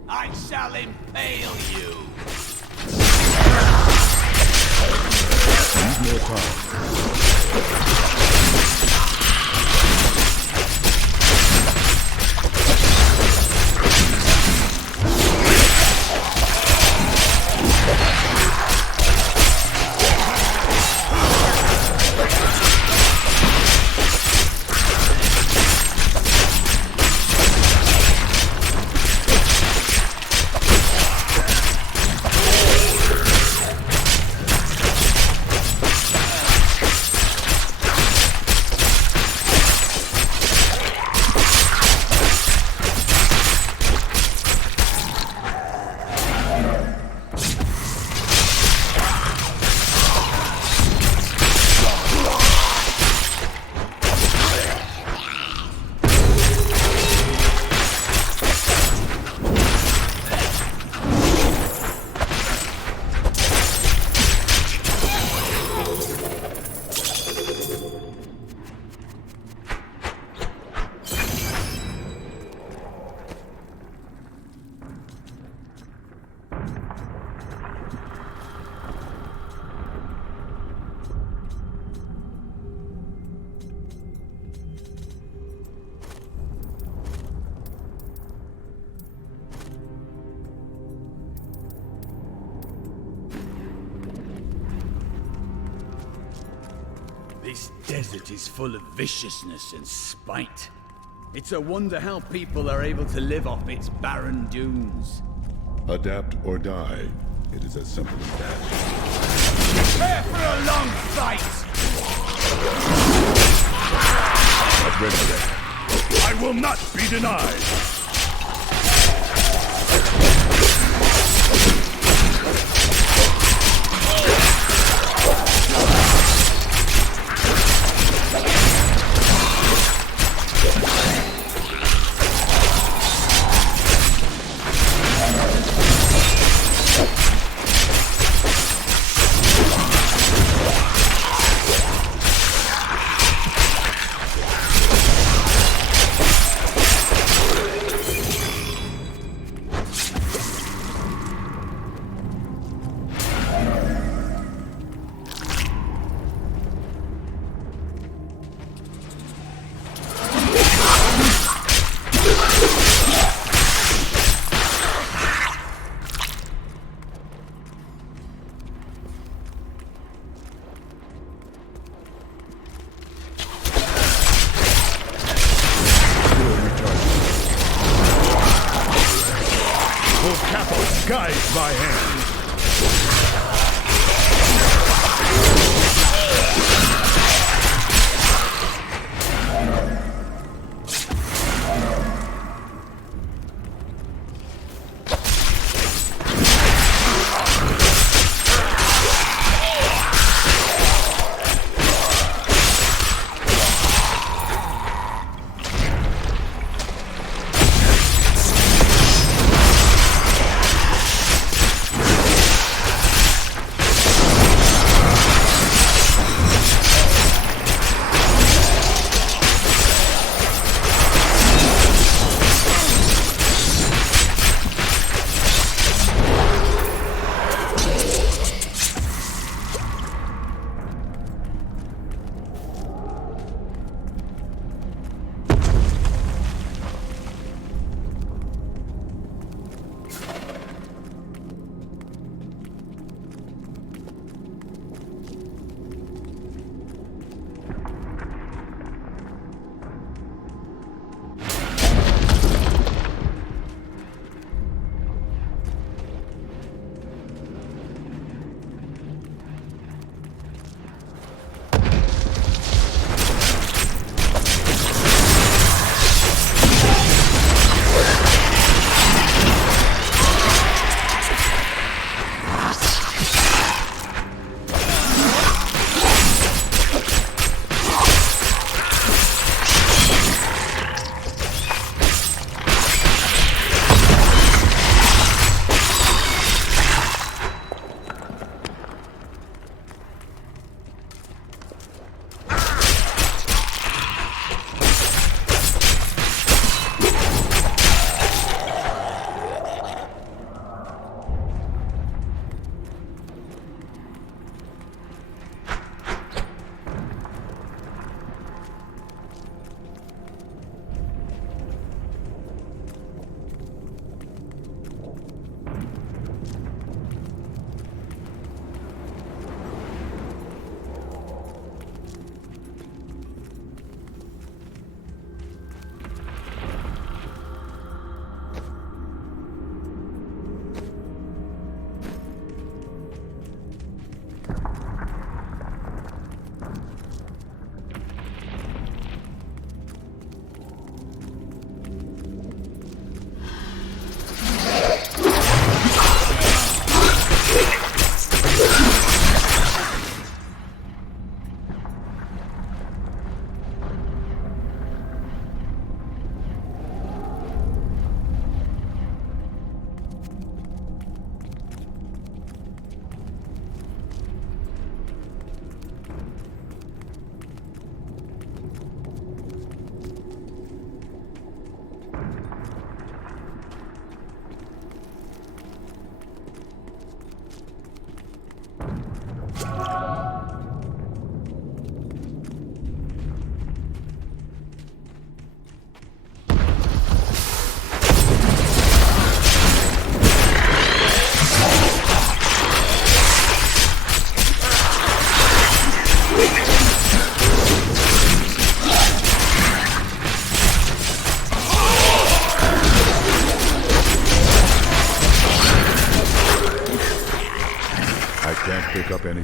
I shall impale you! Need more time. This desert is full of viciousness and spite. It's a wonder how people are able to live off its barren dunes. Adapt or die. It is as simple as that. Prepare for a long fight! Get ready then. I will not be denied! Capos guides my hand.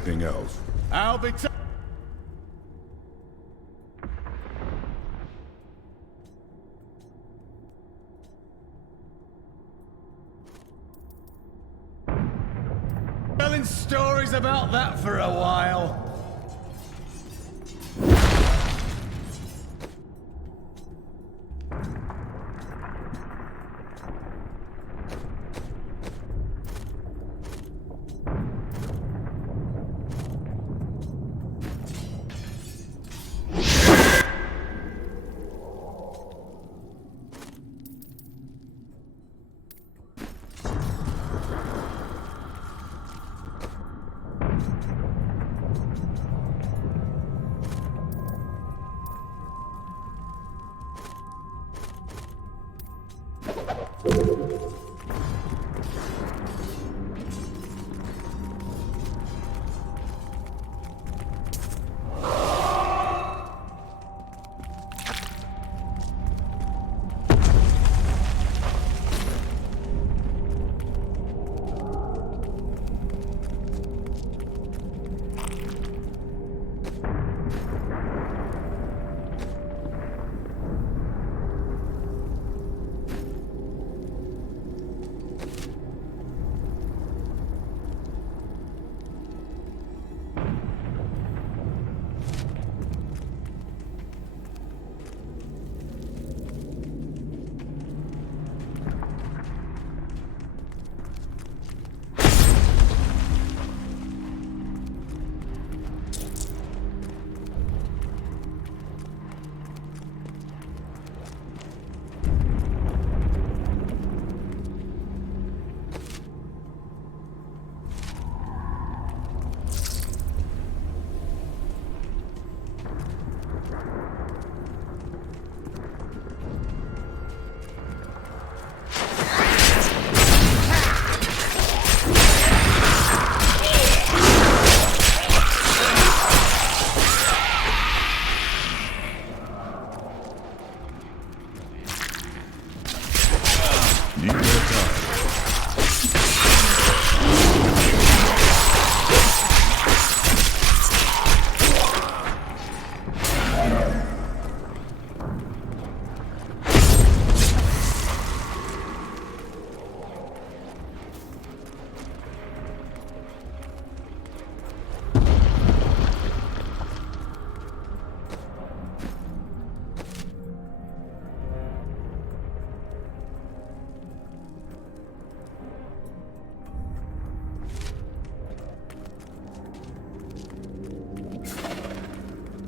anything else? I'll be telling stories about that for a while.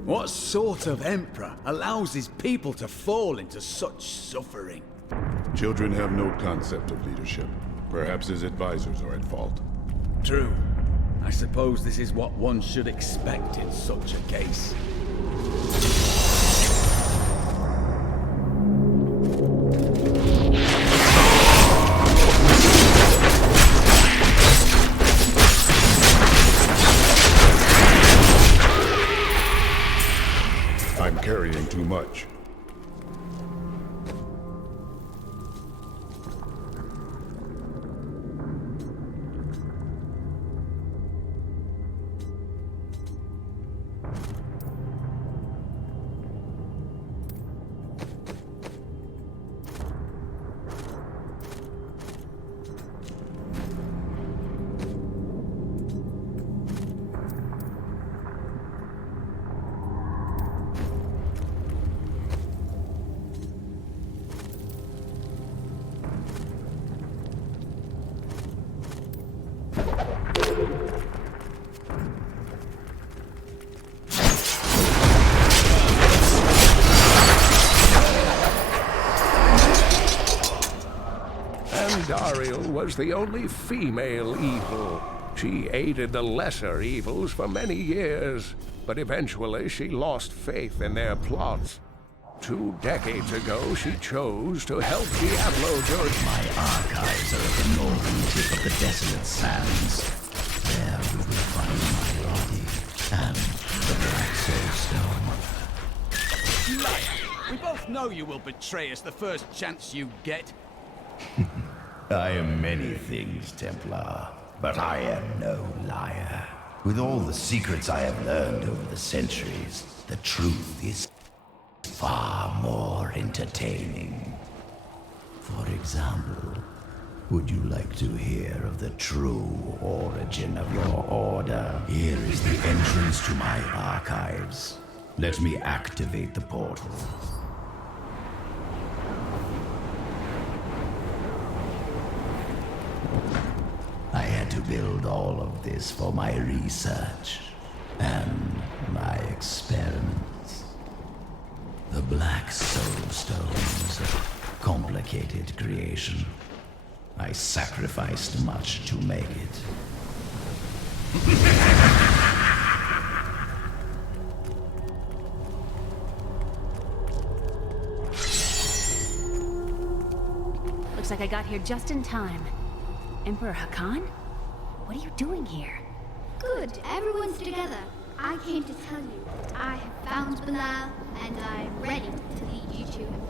What sort of emperor allows his people to fall into such suffering? Children have no concept of leadership. Perhaps his advisors are at fault. True. I suppose this is what one should expect in such a case. I'm carrying too much. Dariel was the only female evil. She aided the lesser evils for many years, but eventually she lost faith in their plots. 2 decades ago, she chose to help Diablo during... My archives are at the northern tip of the desolate sands. There we will find my body and the Black Soul Stone. Liar! We both know you will betray us the first chance you get. I am many things, Templar, but I am no liar. With all the secrets I have learned over the centuries, the truth is far more entertaining. For example, would you like to hear of the true origin of your order? Here is the entrance to my archives. Let me activate the portal. I had to build all of this for my research and my experiments. The Black Soul Stones, a complicated creation. I sacrificed much to make it. Looks like I got here just in time. Emperor Hakan? What are you doing here? Good, everyone's together. I came to tell you that I have found Belial, and I'm ready to lead you to him.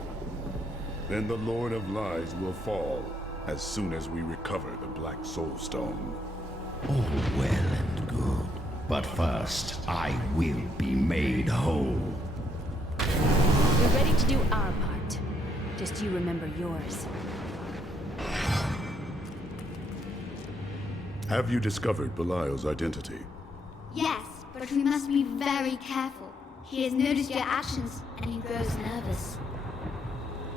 Then the Lord of Lies will fall as soon as we recover the Black Soul Stone. All well and good, but first I will be made whole. We're ready to do our part. Just you remember yours. Have you discovered Belial's identity? Yes, but we must be very careful. He has noticed your actions, and he grows nervous.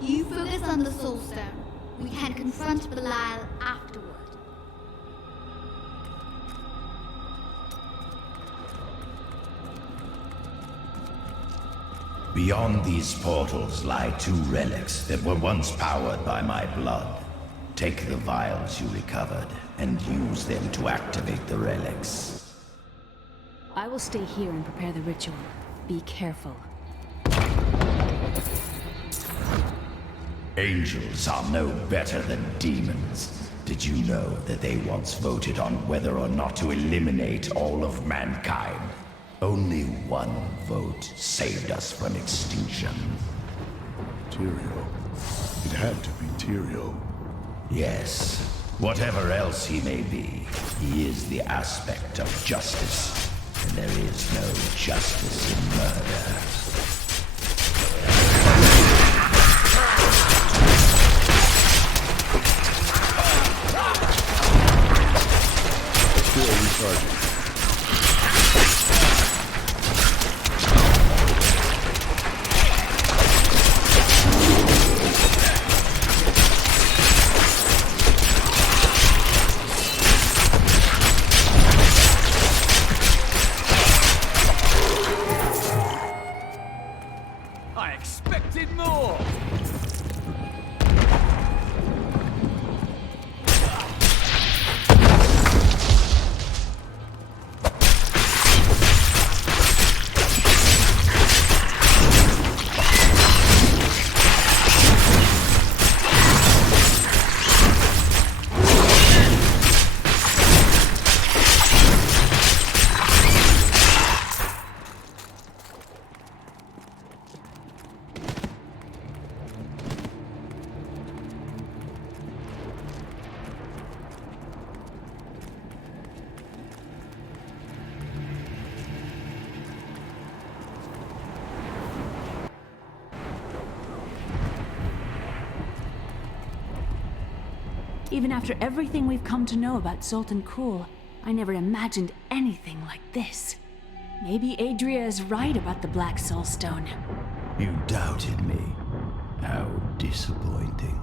You focus on the Soul Stone. We can confront Belial afterward. Beyond these portals lie two relics that were once powered by my blood. Take the vials you recovered and use them to activate the relics. I will stay here and prepare the ritual. Be careful. Angels are no better than demons. Did you know that they once voted on whether or not to eliminate all of mankind? Only one vote saved us from extinction. Tyrael. It had to be Tyrael. Yes. Whatever else he may be, he is the aspect of justice. And there is no justice in murder. Still recharging. I expected more! Even after everything we've come to know about Zoltan Kulle, I never imagined anything like this. Maybe Adria is right about the Black Soul Stone. You doubted me. How disappointing.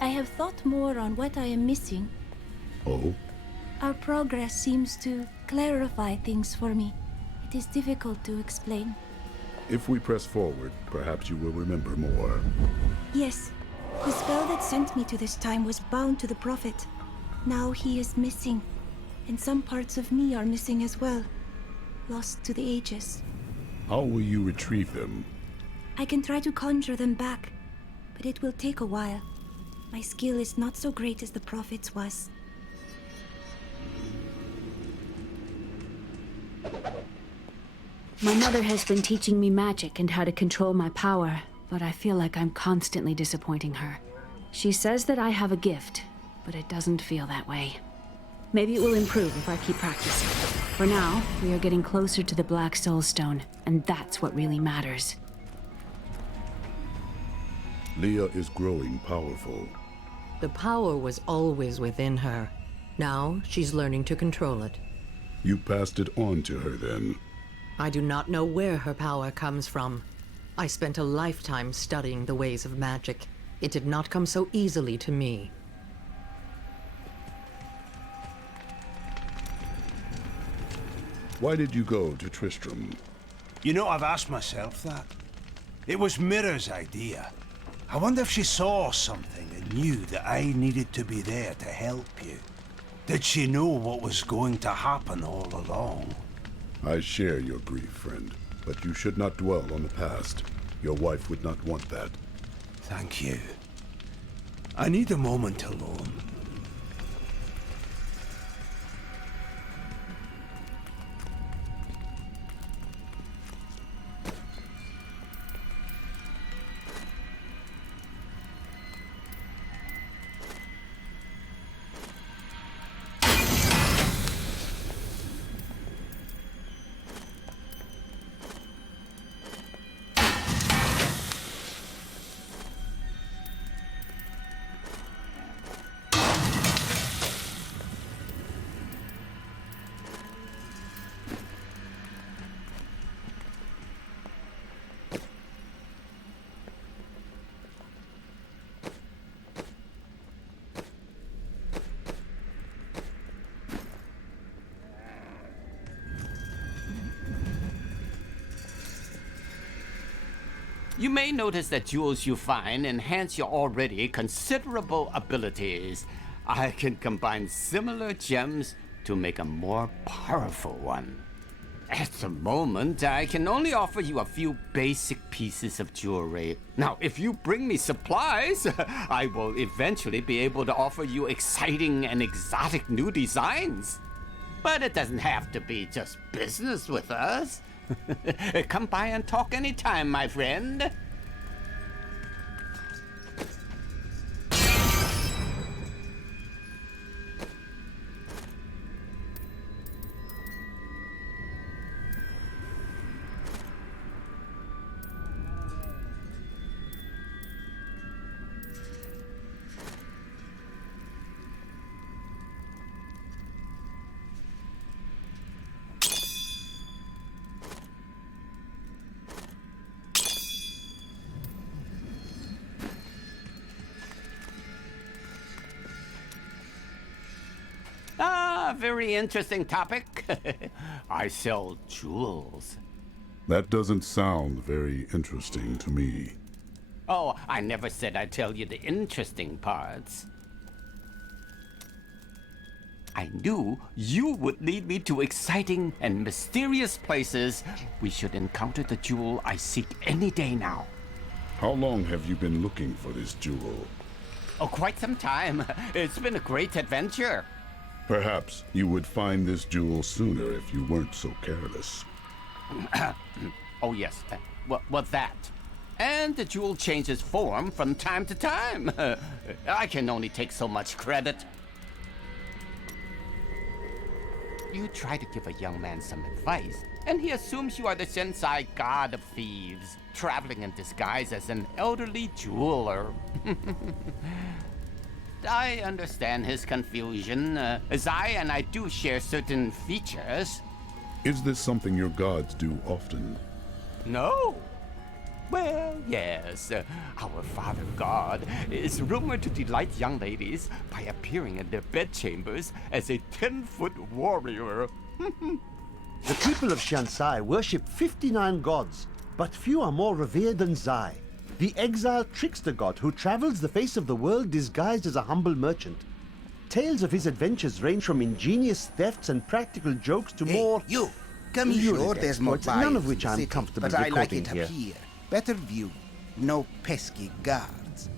I have thought more on what I am missing. Oh? Our progress seems to clarify things for me. It is difficult to explain. If we press forward, perhaps you will remember more. Yes, the spell that sent me to this time was bound to the Prophet. Now he is missing, and some parts of me are missing as well. Lost to the ages. How will you retrieve them? I can try to conjure them back, but it will take a while. My skill is not so great as the Prophet's was. My mother has been teaching me magic and how to control my power, but I feel like I'm constantly disappointing her. She says that I have a gift, but it doesn't feel that way. Maybe it will improve if I keep practicing. For now, we are getting closer to the Black Soul Stone, and that's what really matters. Leah is growing powerful. The power was always within her. Now she's learning to control it. You passed it on to her then? I do not know where her power comes from. I spent a lifetime studying the ways of magic. It did not come so easily to me. Why did you go to Tristram? You know, I've asked myself that. It was Mira's idea. I wonder if she saw something and knew that I needed to be there to help you. Did she know what was going to happen all along? I share your grief, friend, but you should not dwell on the past. Your wife would not want that. Thank you. I need a moment alone. You may notice that jewels you find enhance your already considerable abilities. I can combine similar gems to make a more powerful one. At the moment, I can only offer you a few basic pieces of jewelry. Now, if you bring me supplies, I will eventually be able to offer you exciting and exotic new designs. But it doesn't have to be just business with us. Come by and talk anytime, my friend. Very interesting topic. I sell jewels. That doesn't sound very interesting to me. Oh, I never said I'd tell you the interesting parts. I knew you would lead me to exciting and mysterious places. We should encounter the jewel I seek any day now. How long have you been looking for this jewel? Oh, quite some time. It's been a great adventure. Perhaps you would find this jewel sooner if you weren't so careless. Oh, yes. Well, that. And the jewel changes form from time to time. I can only take so much credit. You try to give a young man some advice, and he assumes you are the Sensei god of thieves, traveling in disguise as an elderly jeweler. I understand his confusion, as I do share certain features. Is this something your gods do often? No. Well, yes. Our Father God is rumored to delight young ladies by appearing in their bedchambers as a 10-foot warrior. The people of Shansai worship 59 gods, but few are more revered than Zai, the exiled trickster god who travels the face of the world disguised as a humble merchant. Tales of his adventures range from ingenious thefts and practical jokes to more... you! Come here, lurid there's more exploits, none buyers of which in the I'm city, comfortable but I like recording it here. up here. Better view. No pesky guards.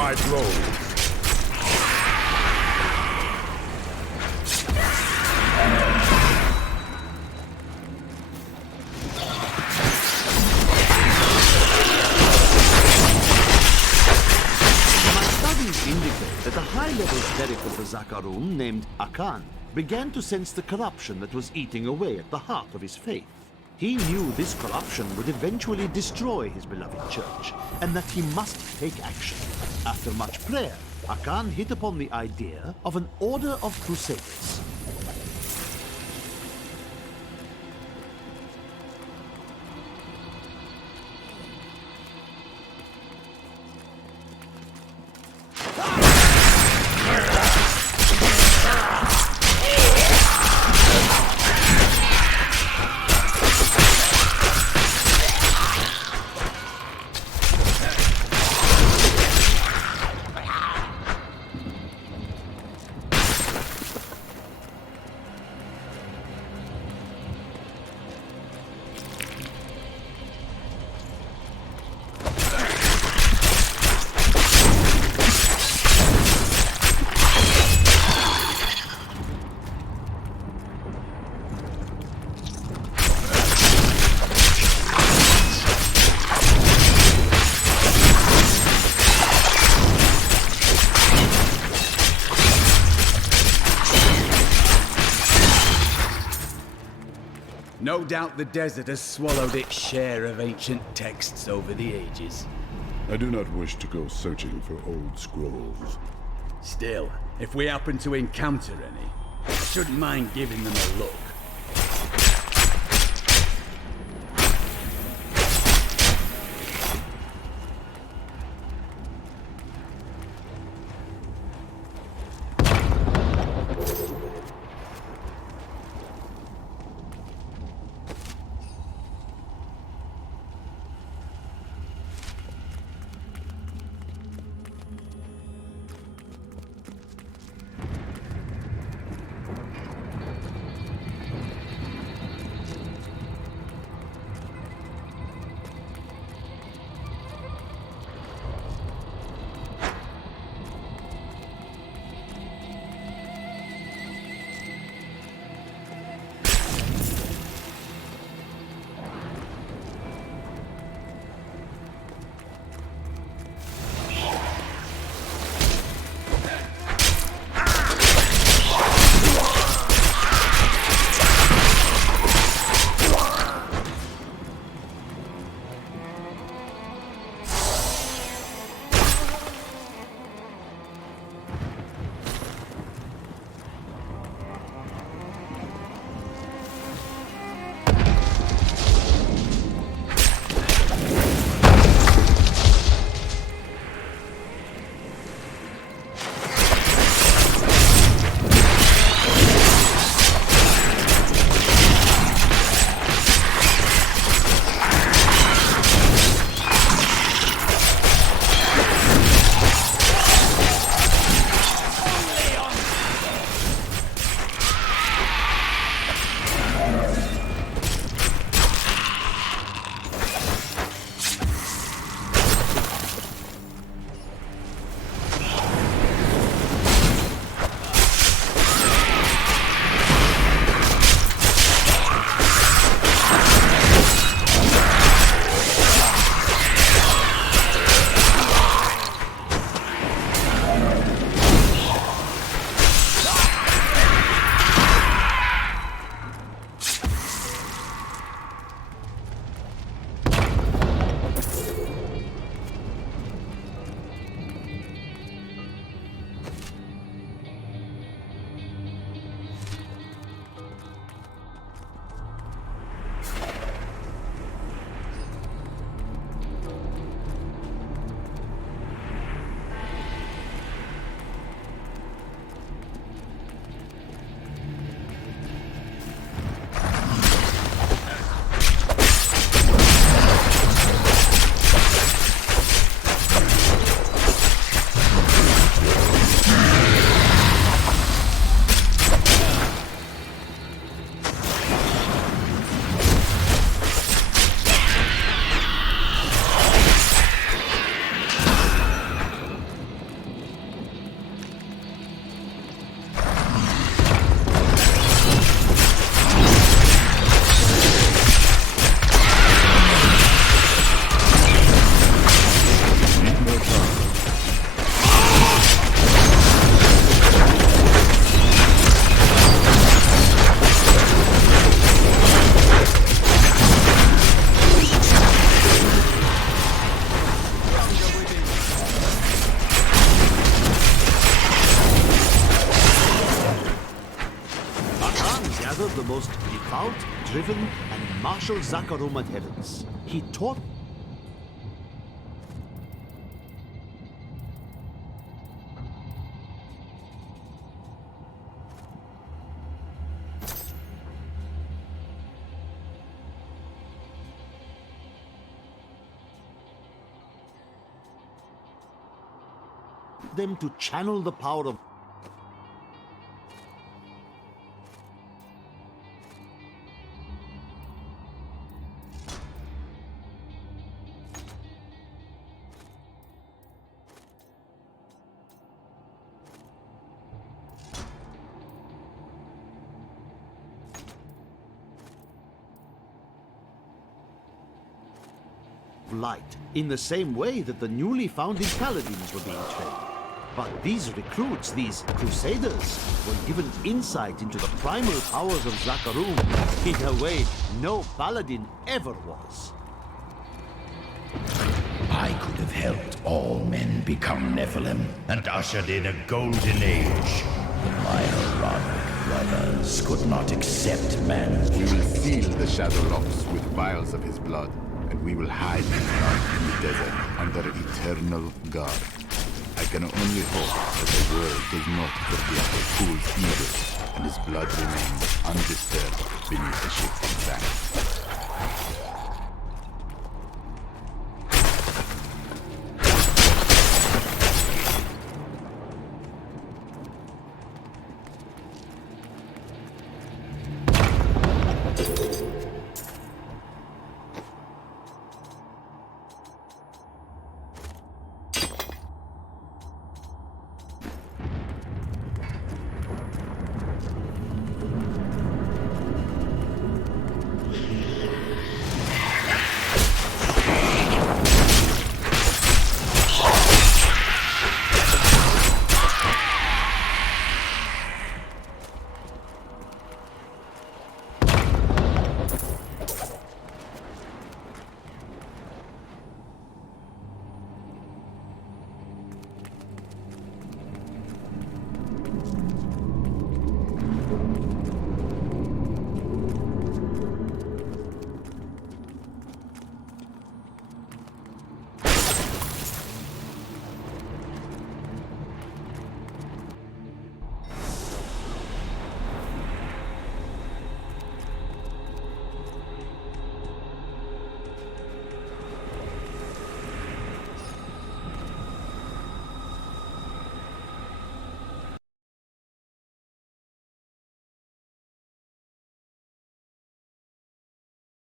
my blows. high-level cleric of the Zakarum named Akan began to sense the corruption that was eating away at the heart of his faith. He knew this corruption would eventually destroy his beloved church, and that he must take action. After much prayer, Akan hit upon the idea of an order of crusaders. No doubt the desert has swallowed its share of ancient texts over the ages. I do not wish to go searching for old scrolls. Still, if we happen to encounter any, I shouldn't mind giving them a look. most devout, driven, and martial Zakarum adherents. He taught them to channel the power of light, in the same way that the newly founded paladins were being trained. But these recruits, these crusaders, were given insight into the primal powers of Zakarum in a way no paladin ever was. I could have helped all men become Nephilim and ushered in a golden age. But my heroic brothers could not accept man's. We will seal the Shadow Locks with vials of his blood, and we will hide him out in the desert under eternal guard. I can only hope that the world does not forget the fool's evil, and his blood remains undisturbed beneath the shifting sands.